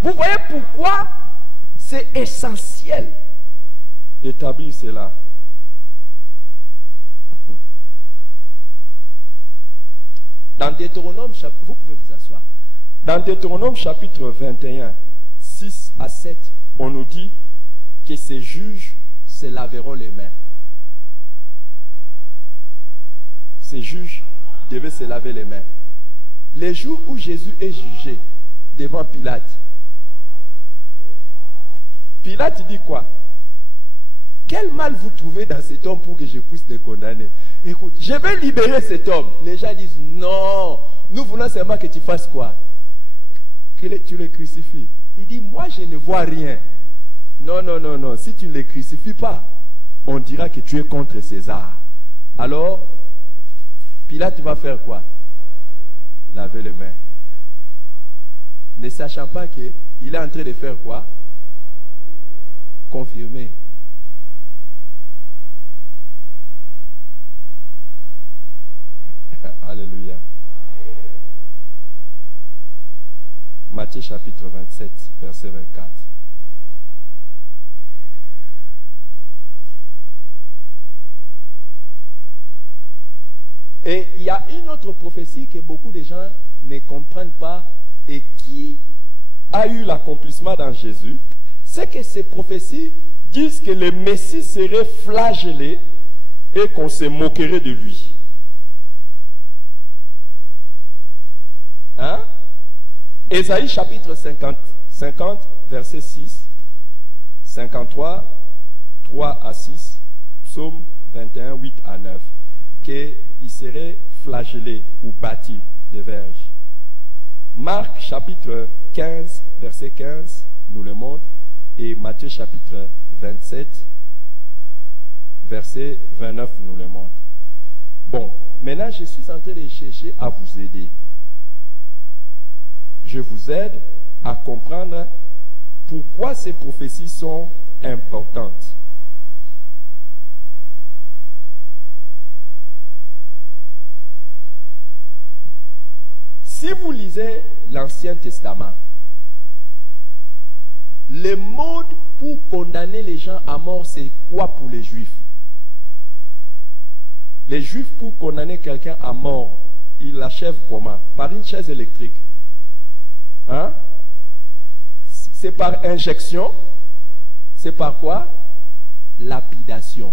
Vous voyez pourquoi c'est essentiel d'établir cela. Dans Deutéronome, vous pouvez vous asseoir. Dans Deutéronome chapitre 21, 6 à 7, on nous dit que ces juges se laveront les mains. Ces juges devaient se laver les mains. Les jours où Jésus est jugé devant Pilate, Pilate dit quoi? Quel mal vous trouvez dans cet homme pour que je puisse le condamner? Écoute, je vais libérer cet homme. Les gens disent non, nous voulons seulement que tu fasses quoi? Que tu le crucifies. Il dit moi je ne vois rien. Non, non, non, non. Si tu ne le crucifies pas, on dira que tu es contre César. Alors, Pilate va faire quoi? Laver les mains. Ne sachant pas qu'il est en train de faire quoi? Confirmer. Alléluia. Matthieu chapitre 27, verset 24. Et il y a une autre prophétie que beaucoup de gens ne comprennent pas et qui a eu l'accomplissement dans Jésus. C'est que ces prophéties disent que le Messie serait flagellé et qu'on se moquerait de lui. Hein? Ésaïe chapitre 50, verset 6, 53, 3 à 6, psaume 21, 8 à 9, qu'il serait flagellé ou bâti de verges. Marc chapitre 15, verset 15, nous le montre, et Matthieu chapitre 27, verset 29, nous le montre. Bon, maintenant je suis en train de chercher à vous aider. Je vous aide à comprendre Pourquoi ces prophéties sont importantes? Si vous lisez l'Ancien Testament, le mode pour condamner les gens à mort, c'est quoi pour les Juifs? Les Juifs, pour condamner quelqu'un à mort, ils l'achèvent comment? Par une chaise électrique. Hein? C'est par injection. C'est par quoi? Lapidation.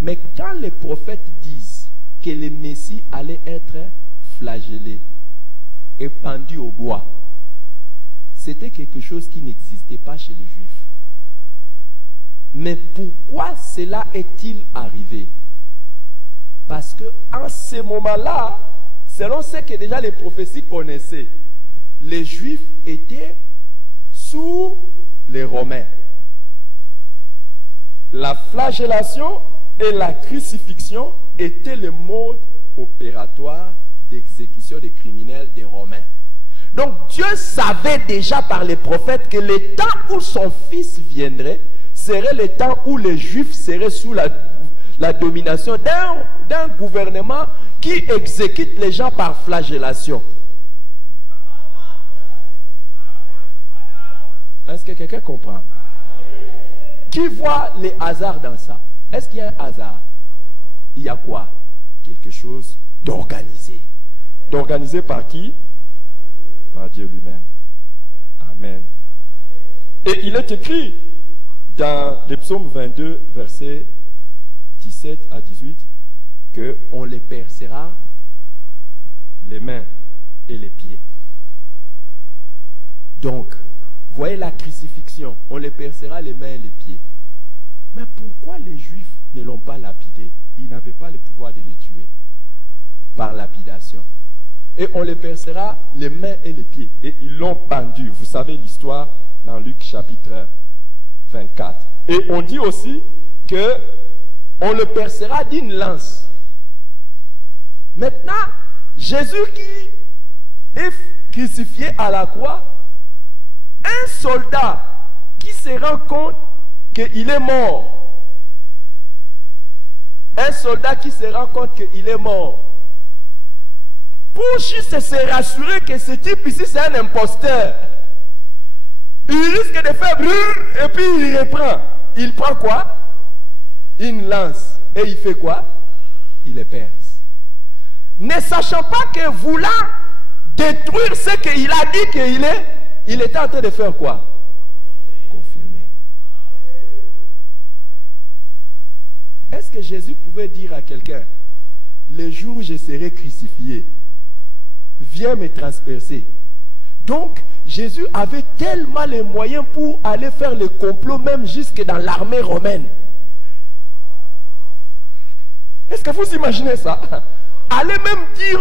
Mais quand les prophètes disent que le Messie allait être flagellé et pendu au bois, c'était quelque chose qui n'existait pas chez les Juifs. Mais pourquoi cela est-il arrivé? Parce que en ce moment-là, selon ce que déjà les prophéties connaissaient, les Juifs étaient sous les Romains. La flagellation et la crucifixion étaient le mode opératoire d'exécution des criminels des Romains. Donc Dieu savait déjà par les prophètes que le temps où son fils viendrait serait le temps où les Juifs seraient sous la domination d'un gouvernement qui exécute les gens par flagellation. Est-ce que quelqu'un comprend? Qui voit les hasards dans ça? Est-ce qu'il y a un hasard? Il y a quoi? Quelque chose d'organisé. D'organisé par qui? Par Dieu lui-même. Amen. Et il est écrit dans les psaumes 22, versets 17 à 18, qu'on les percera les mains et les pieds. Donc, voyez la crucifixion, on les percera les mains et les pieds. Mais pourquoi les Juifs ne l'ont pas lapidé? Ils n'avaient pas le pouvoir de les tuer par lapidation. Et on les percera les mains et les pieds. Et ils l'ont pendu. Vous savez l'histoire dans Luc chapitre 24. Et on dit aussi que on le percera d'une lance. Maintenant, Jésus qui est crucifié à la croix, un soldat qui se rend compte qu'il est mort, un soldat qui se rend compte qu'il est mort, pour juste se rassurer que ce type ici c'est un imposteur, il risque de faire brûler et puis il reprend. Il prend quoi? Une lance. Et il fait quoi? Il les perce. Ne sachant pas que voulant détruire ce qu'il a dit qu'il est, il était en train de faire quoi? Confirmer. Est-ce que Jésus pouvait dire à quelqu'un, le jour où je serai crucifié, viens me transpercer? Donc, Jésus avait tellement les moyens pour aller faire le complot, même jusque dans l'armée romaine. Est-ce que vous imaginez ça? Allez même dire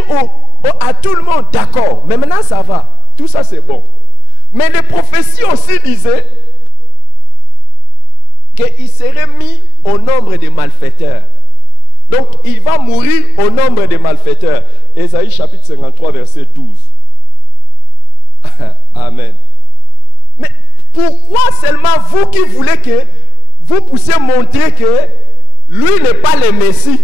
à tout le monde, d'accord, mais maintenant ça va, tout ça c'est bon. Mais les prophéties aussi disaient qu'il serait mis au nombre des malfaiteurs. Donc, il va mourir au nombre des malfaiteurs. Ésaïe chapitre 53, verset 12. Amen. Mais pourquoi seulement vous qui voulez que vous puissiez montrer que lui n'est pas le Messie?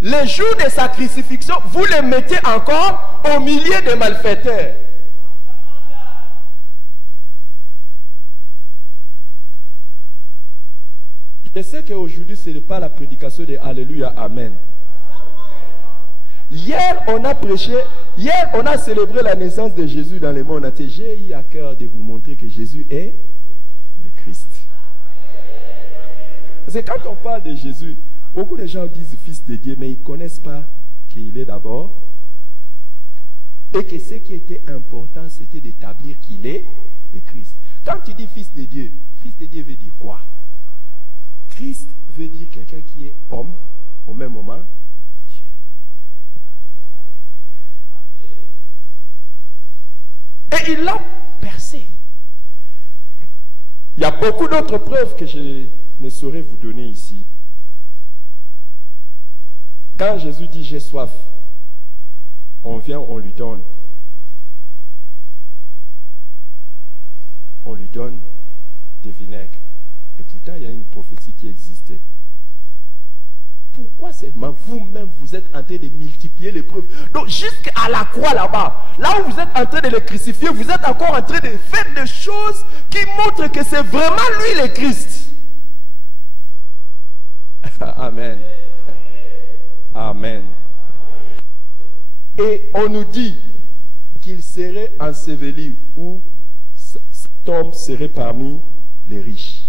Le jour de sa crucifixion, vous le mettez encore au milieu des malfaiteurs. Je sais qu'aujourd'hui, ce n'est pas la prédication de Alléluia, Amen. Hier, on a prêché, hier, on a célébré la naissance de Jésus dans le monde entier. J'ai eu à cœur de vous montrer que Jésus est le Christ. Parce que quand on parle de Jésus, beaucoup de gens disent fils de Dieu, mais ils ne connaissent pas qu'il est d'abord. Et que ce qui était important, c'était d'établir qu'il est le Christ. Quand tu dis fils de Dieu veut dire quoi? Christ veut dire quelqu'un qui est homme, au même moment, Dieu. Et il l'a percé. Il y a beaucoup d'autres preuves que je ne saurais vous donner ici. Quand Jésus dit j'ai soif, on vient, on lui donne. On lui donne de vinaigre. Et pourtant, il y a une prophétie qui existait. Pourquoi seulement vous-même, vous êtes en train de multiplier les preuves? Donc, jusqu'à la croix là-bas, là où vous êtes en train de le crucifier, vous êtes encore en train de faire des choses qui montrent que c'est vraiment lui le Christ. Amen. Amen. Et on nous dit qu'il serait enseveli ou sa tombe serait parmi les riches.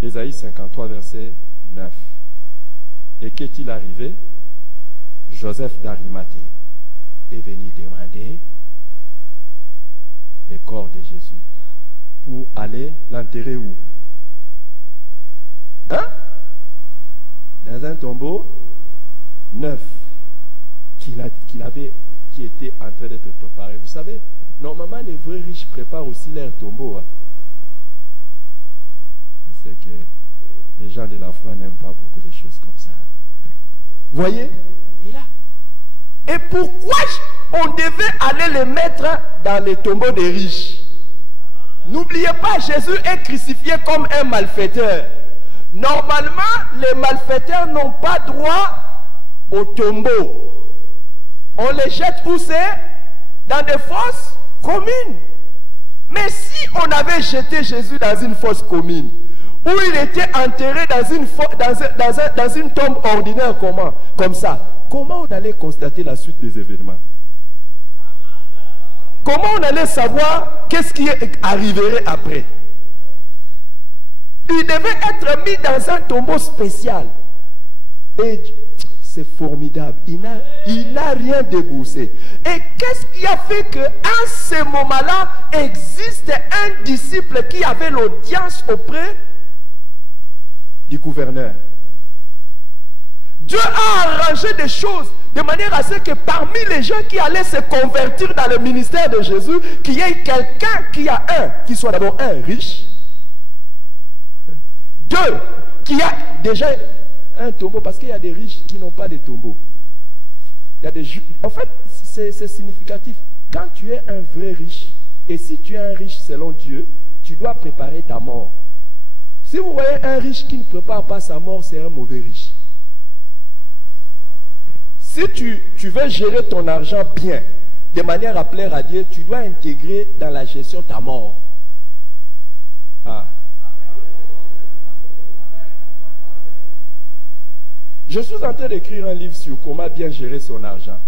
Ésaïe 53, verset 9. Et qu'est-il arrivé? Joseph d'Arimathée est venu demander le corps de Jésus pour aller l'enterrer où? Hein? Dans un tombeau neuf qui était en train d'être préparé. Vous savez, normalement les vrais riches préparent aussi leur tombeau. Hein? Je sais que les gens de la foi n'aiment pas beaucoup de choses comme ça. Voyez? Et là. Et pourquoi on devait aller les mettre dans les tombeaux des riches? N'oubliez pas, Jésus est crucifié comme un malfaiteur. Normalement, les malfaiteurs n'ont pas droit au tombeau. On les jette où c'est? Dans des fosses communes. Mais si on avait jeté Jésus dans une fosse commune, où il était enterré dans une tombe ordinaire comme ça, comment on allait constater la suite des événements? Comment on allait savoir qu'est-ce qui arriverait après? Il devait être mis dans un tombeau spécial. Et c'est formidable. Il n'a rien déboursé. Et qu'est-ce qui a fait qu'à ce moment-là, existe un disciple qui avait l'audience auprès du gouverneur? Dieu a arrangé des choses de manière à ce que parmi les gens qui allaient se convertir dans le ministère de Jésus, qu'il y ait quelqu'un qui soit d'abord un riche, deux, qui a déjà un tombeau, parce qu'il y a des riches qui n'ont pas de tombeau. En fait, c'est significatif. Quand tu es un vrai riche, et si tu es un riche selon Dieu, tu dois préparer ta mort. Si vous voyez un riche qui ne prépare pas sa mort, c'est un mauvais riche. Si tu veux gérer ton argent bien, de manière à plaire à Dieu, tu dois intégrer dans la gestion ta mort. Ah. Je suis en train d'écrire un livre sur comment bien gérer son argent.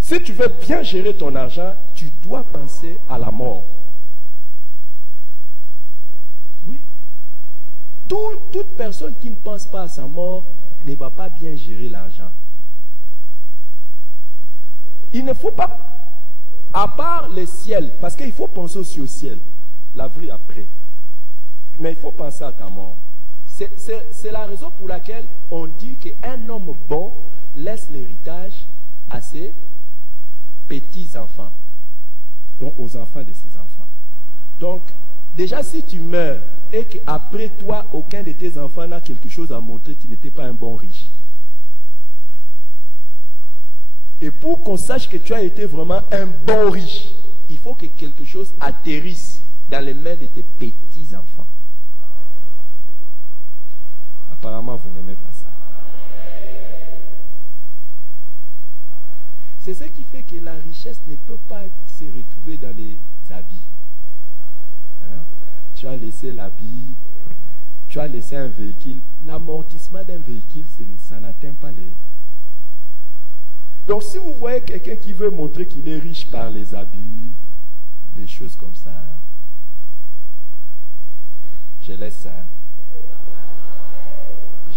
Si tu veux bien gérer ton argent, tu dois penser à la mort. Oui. Toute personne qui ne pense pas à sa mort ne va pas bien gérer l'argent. Il ne faut pas, à part le ciel, parce qu'il faut penser aussi au ciel, la vie après. Mais il faut penser à ta mort. C'est la raison pour laquelle on dit qu'un homme bon laisse l'héritage à ses petits-enfants, donc aux enfants de ses enfants. Donc, déjà si tu meurs et qu'après toi, aucun de tes enfants n'a quelque chose à montrer, tu n'étais pas un bon riche. Et pour qu'on sache que tu as été vraiment un bon riche, il faut que quelque chose atterrisse dans les mains de tes petits-enfants. Apparemment, vous n'aimez pas ça. C'est ce qui fait que la richesse ne peut pas se retrouver dans les habits. Hein? Tu as laissé l'habit, tu as laissé un véhicule. L'amortissement d'un véhicule, ça n'atteint pas les... Donc si vous voyez quelqu'un qui veut montrer qu'il est riche par les habits, des choses comme ça, je laisse ça.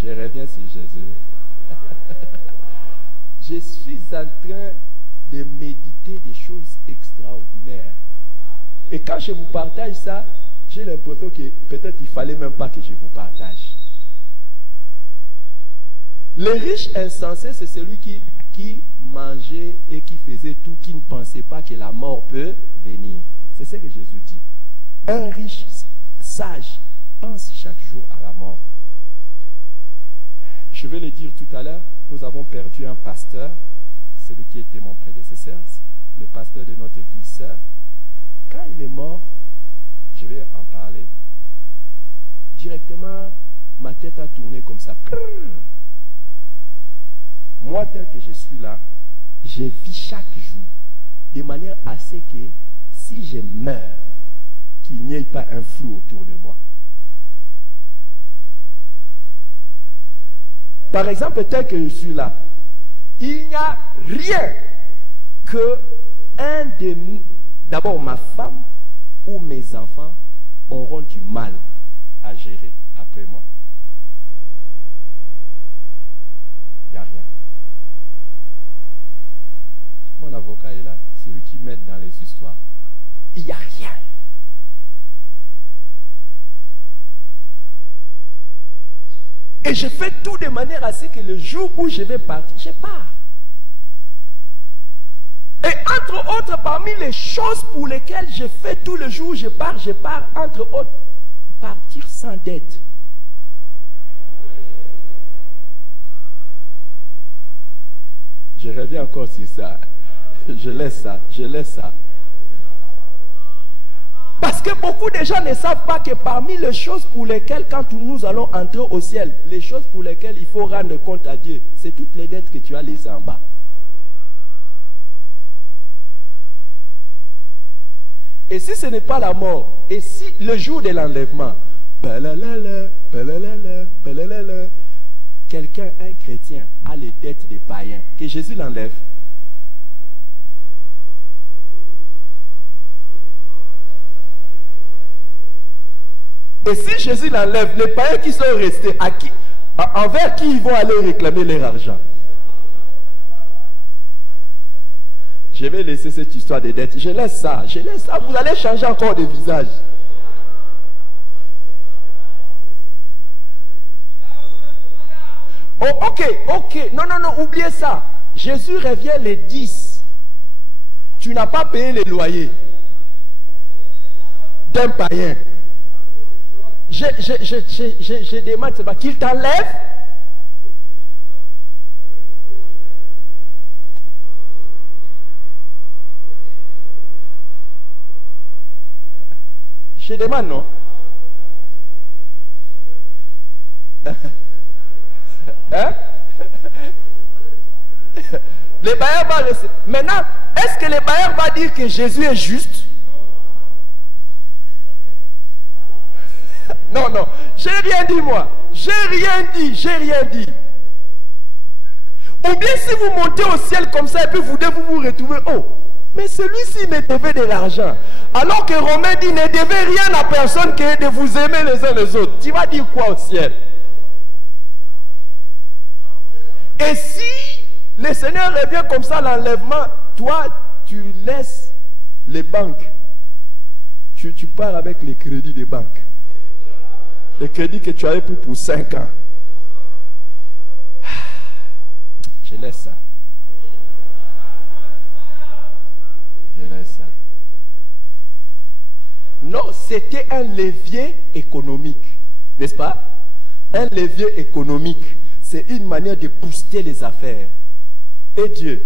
Je reviens sur Jésus. Je suis en train de méditer des choses extraordinaires. Et quand je vous partage ça, j'ai l'impression que peut-être il ne fallait même pas que je vous partage. Le riche insensé, c'est celui qui mangeait et qui faisait tout, qui ne pensait pas que la mort peut venir. C'est ce que Jésus dit. Un riche sage pense chaque jour à la mort. Je vais le dire tout à l'heure, nous avons perdu un pasteur, celui qui était mon prédécesseur, le pasteur de notre église sœur. Quand il est mort, je vais en parler. Directement, ma tête a tourné comme ça. Moi, tel que je suis là, je vis chaque jour de manière à ce que si je meurs, qu'il n'y ait pas un flou autour de moi. Par exemple, tel que je suis là, il n'y a rien que d'abord ma femme ou mes enfants auront du mal à gérer après moi. Il n'y a rien. Mon avocat est là, celui qui m'aide dans les histoires. Il n'y a rien. Et je fais tout de manière à ce que le jour où je vais partir, je pars. Et entre autres, parmi les choses pour lesquelles je fais tout le jour où je pars, entre autres, partir sans dette. Je reviens encore sur ça. Je laisse ça. Parce que beaucoup de gens ne savent pas que parmi les choses pour lesquelles, quand nous allons entrer au ciel, les choses pour lesquelles il faut rendre compte à Dieu, c'est toutes les dettes que tu as laissées en bas. Et si ce n'est pas la mort, et si le jour de l'enlèvement, quelqu'un, un chrétien, a les dettes des païens, que Jésus l'enlève. Et si Jésus l'enlève, les païens qui sont restés, envers qui ils vont aller réclamer leur argent? Je vais laisser cette histoire des dettes. Je laisse ça. Vous allez changer encore de visage. Oh, ok. Non, oubliez ça. Jésus revient les 10. Tu n'as pas payé les loyers d'un païen. Je demande, c'est pas qu'il t'enlève. Je demande, non? Hein? Les bailleurs vont rester. Maintenant, est-ce que les bailleurs vont dire que Jésus est juste? Non, j'ai rien dit moi. J'ai rien dit. Ou bien si vous montez au ciel comme ça et puis vous vous retrouvez, oh, mais celui-ci me devait de l'argent. Alors que Romain dit, ne devez rien à personne que de vous aimer les uns les autres. Tu vas dire quoi au ciel? Et si le Seigneur revient comme ça, l'enlèvement, toi, tu laisses les banques. Tu pars avec les crédits des banques. Les crédits que tu avais pris pour 5 ans. Je laisse ça. Non, c'était un levier économique. N'est-ce pas? Un levier économique. C'est une manière de booster les affaires. Et Dieu?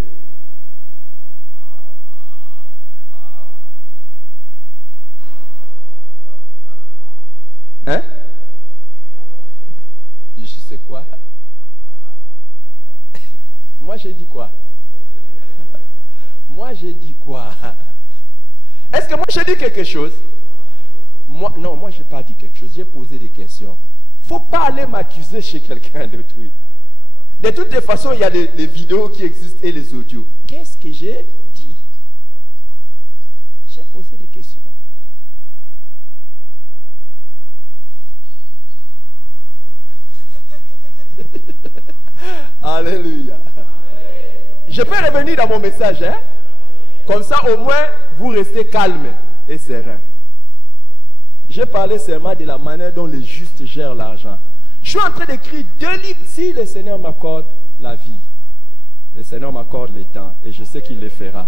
Hein? Je sais quoi? Moi j'ai dit quoi? Est-ce que moi j'ai dit quelque chose? Non, moi j'ai pas dit quelque chose. J'ai posé des questions. Faut pas aller m'accuser chez quelqu'un d'autre. De toutes les façons, il y a les vidéos qui existent et les audios. Qu'est-ce que j'ai dit? J'ai posé des questions. Alléluia. Je peux revenir dans mon message, hein? Comme ça, au moins, vous restez calme et serein. J'ai parlé seulement de la manière dont les justes gèrent l'argent. Je suis en train d'écrire 2 livres. Si le Seigneur m'accorde la vie, le Seigneur m'accorde le temps, et je sais qu'il le fera.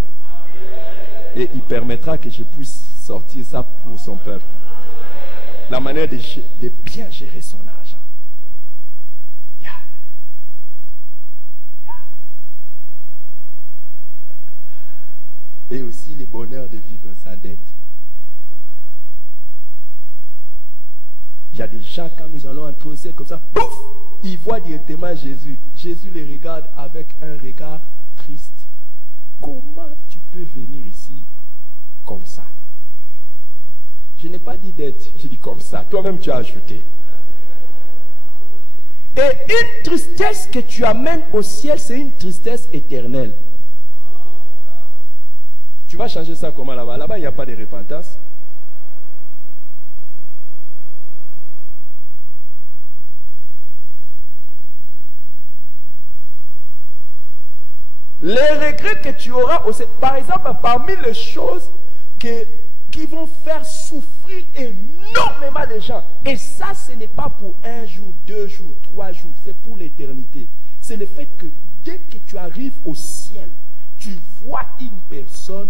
Et il permettra que je puisse sortir ça pour son peuple. La manière de bien gérer son argent. Et aussi le bonheur de vivre sans dette. Il y a des gens, quand nous allons entrer au ciel comme ça, pouf, ils voient directement Jésus. Jésus les regarde avec un regard triste. Comment tu peux venir ici comme ça? Je n'ai pas dit d'être, j'ai dit comme ça. Toi-même, tu as ajouté. Et une tristesse que tu amènes au ciel, c'est une tristesse éternelle. Tu vas changer ça comment là-bas? Là-bas, il n'y a pas de repentance. Les regrets que tu auras aussi, par exemple, parmi les choses qui vont faire souffrir énormément les gens, et ça, ce n'est pas pour un jour, 2 jours, 3 jours, c'est pour l'éternité. C'est le fait que dès que tu arrives au ciel, tu vois une personne,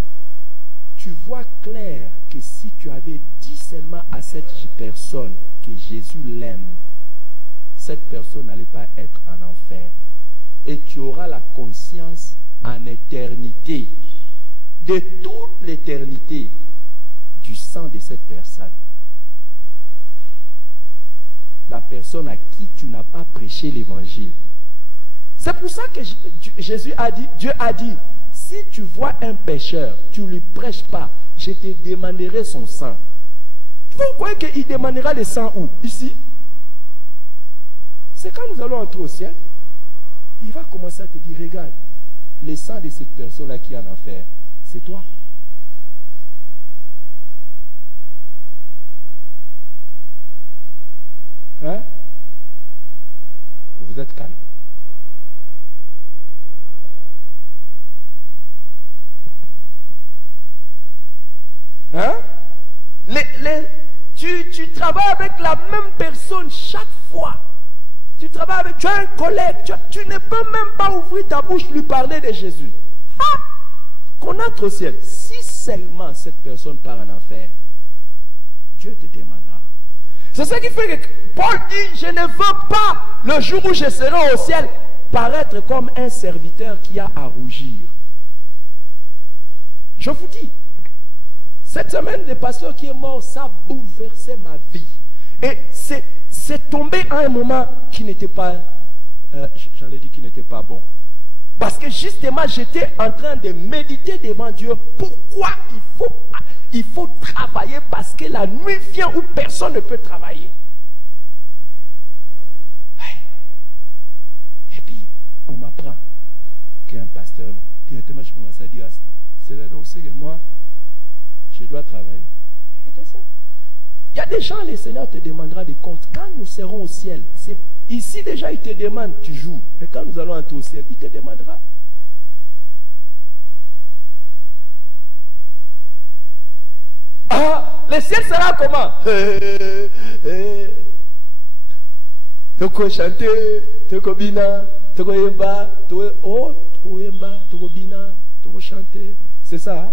tu vois clair que si tu avais dit seulement à cette personne que Jésus l'aime, cette personne n'allait pas être en enfer. Et tu auras la conscience en éternité, de toute l'éternité, du sang de cette personne. La personne à qui tu n'as pas prêché l'évangile. C'est pour ça que Jésus a dit, Dieu a dit, si tu vois un pécheur, tu ne lui prêches pas, je te demanderai son sang. Vous croyez qu'il demandera le sang où? Ici? C'est quand nous allons entrer au ciel. Il va commencer à te dire, regarde, le sang de cette personne-là qui est en enfer, c'est toi. Hein? Vous êtes calme. Hein? Tu travailles avec la même personne chaque fois. Tu travailles avec, tu as un collègue, tu ne peux même pas ouvrir ta bouche lui parler de Jésus. Ah! Qu'on entre au ciel. Si seulement cette personne part en enfer, Dieu te demandera. C'est ça qui fait que Paul dit, je ne veux pas, le jour où je serai au ciel, paraître comme un serviteur qui a à rougir. Je vous dis, cette semaine, le pasteur qui est mort, ça a bouleversé ma vie. Et c'est tombé à un moment qui n'était pas, j'allais dire qui n'était pas bon. Parce que justement, j'étais en train de méditer devant Dieu. Pourquoi il faut travailler? Parce que la nuit vient où personne ne peut travailler. Et puis, on m'apprend qu'un pasteur, directement, je commence à dire, c'est là donc c'est que moi, je dois travailler. Et ça. Il y a des gens, le Seigneur te demandera des comptes. Quand nous serons au ciel, ici déjà il te demande, tu joues. Mais quand nous allons entrer au ciel, il te demandera. Ah, le ciel sera comment? Toko chanter, toko bina, toko yemba, toko yemba, toko bina, toko chanter. C'est ça, hein?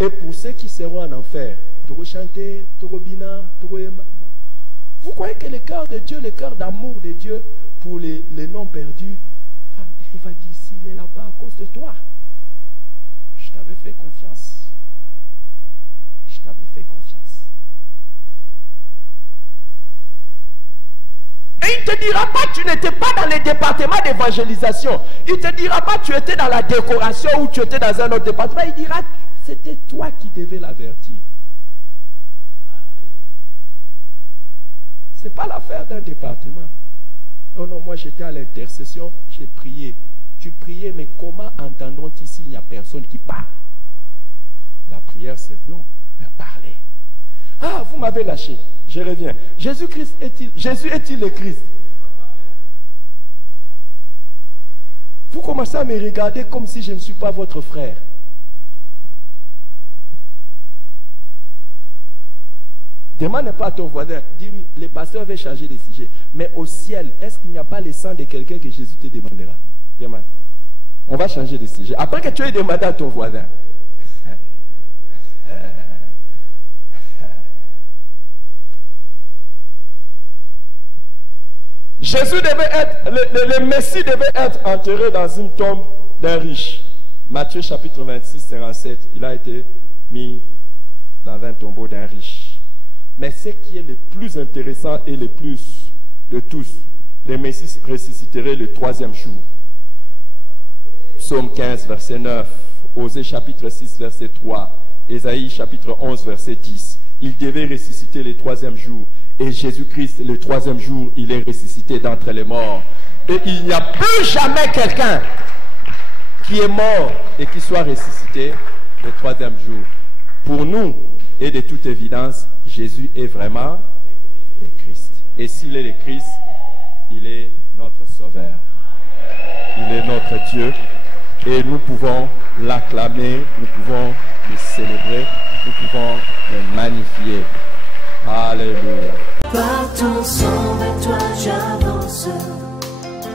Et pour ceux qui seront en enfer, Toko chanter, Toko bina, Toko yemba. Vous croyez que le cœur de Dieu, le cœur d'amour de Dieu pour les non perdus, il va dire, s'il est là-bas à cause de toi, je t'avais fait confiance. Je t'avais fait confiance. Et il ne te dira pas, tu n'étais pas dans les départements d'évangélisation. Il ne te dira pas, tu étais dans la décoration ou tu étais dans un autre département. Il dira, c'était toi qui devais l'avertir. Ce n'est pas l'affaire d'un département. Oh non, moi j'étais à l'intercession, j'ai prié. Tu priais, mais comment entendront-ils s'il n'y a personne qui parle? La prière c'est bon, mais parler. Ah, vous m'avez lâché, je reviens. Jésus est-il le Christ? Vous commencez à me regarder comme si je ne suis pas votre frère. Demande pas à ton voisin, dis-lui, le pasteur veut changer de sujet. Mais au ciel, est-ce qu'il n'y a pas le sang de quelqu'un que Jésus te demandera? Demande. On va changer de sujet. Après que tu aies demandé à ton voisin. Jésus devait être, le Messie devait être enterré dans une tombe d'un riche. Matthieu chapitre 26, 57, il a été mis dans un tombeau d'un riche. Mais ce qui est le plus intéressant et le plus de tous, les Messies ressusciteraient le troisième jour. Psaume 15, verset 9, Osée chapitre 6, verset 3, Ésaïe chapitre 11, verset 10. Il devait ressusciter le troisième jour. Et Jésus-Christ, le troisième jour, il est ressuscité d'entre les morts. Et il n'y a plus jamais quelqu'un qui est mort et qui soit ressuscité le troisième jour. Pour nous, et de toute évidence, Jésus est vraiment le Christ. Et s'il est le Christ, il est notre Sauveur. Il est notre Dieu. Et nous pouvons l'acclamer, nous pouvons le célébrer, nous pouvons le magnifier. Alléluia. Par ton sang, vers toi j'avance.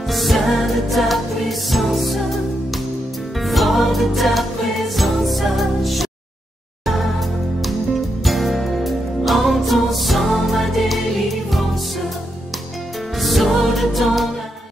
Seule ta puissance, fort de ta présence. En ton sang, ma délivrance, sceau de ton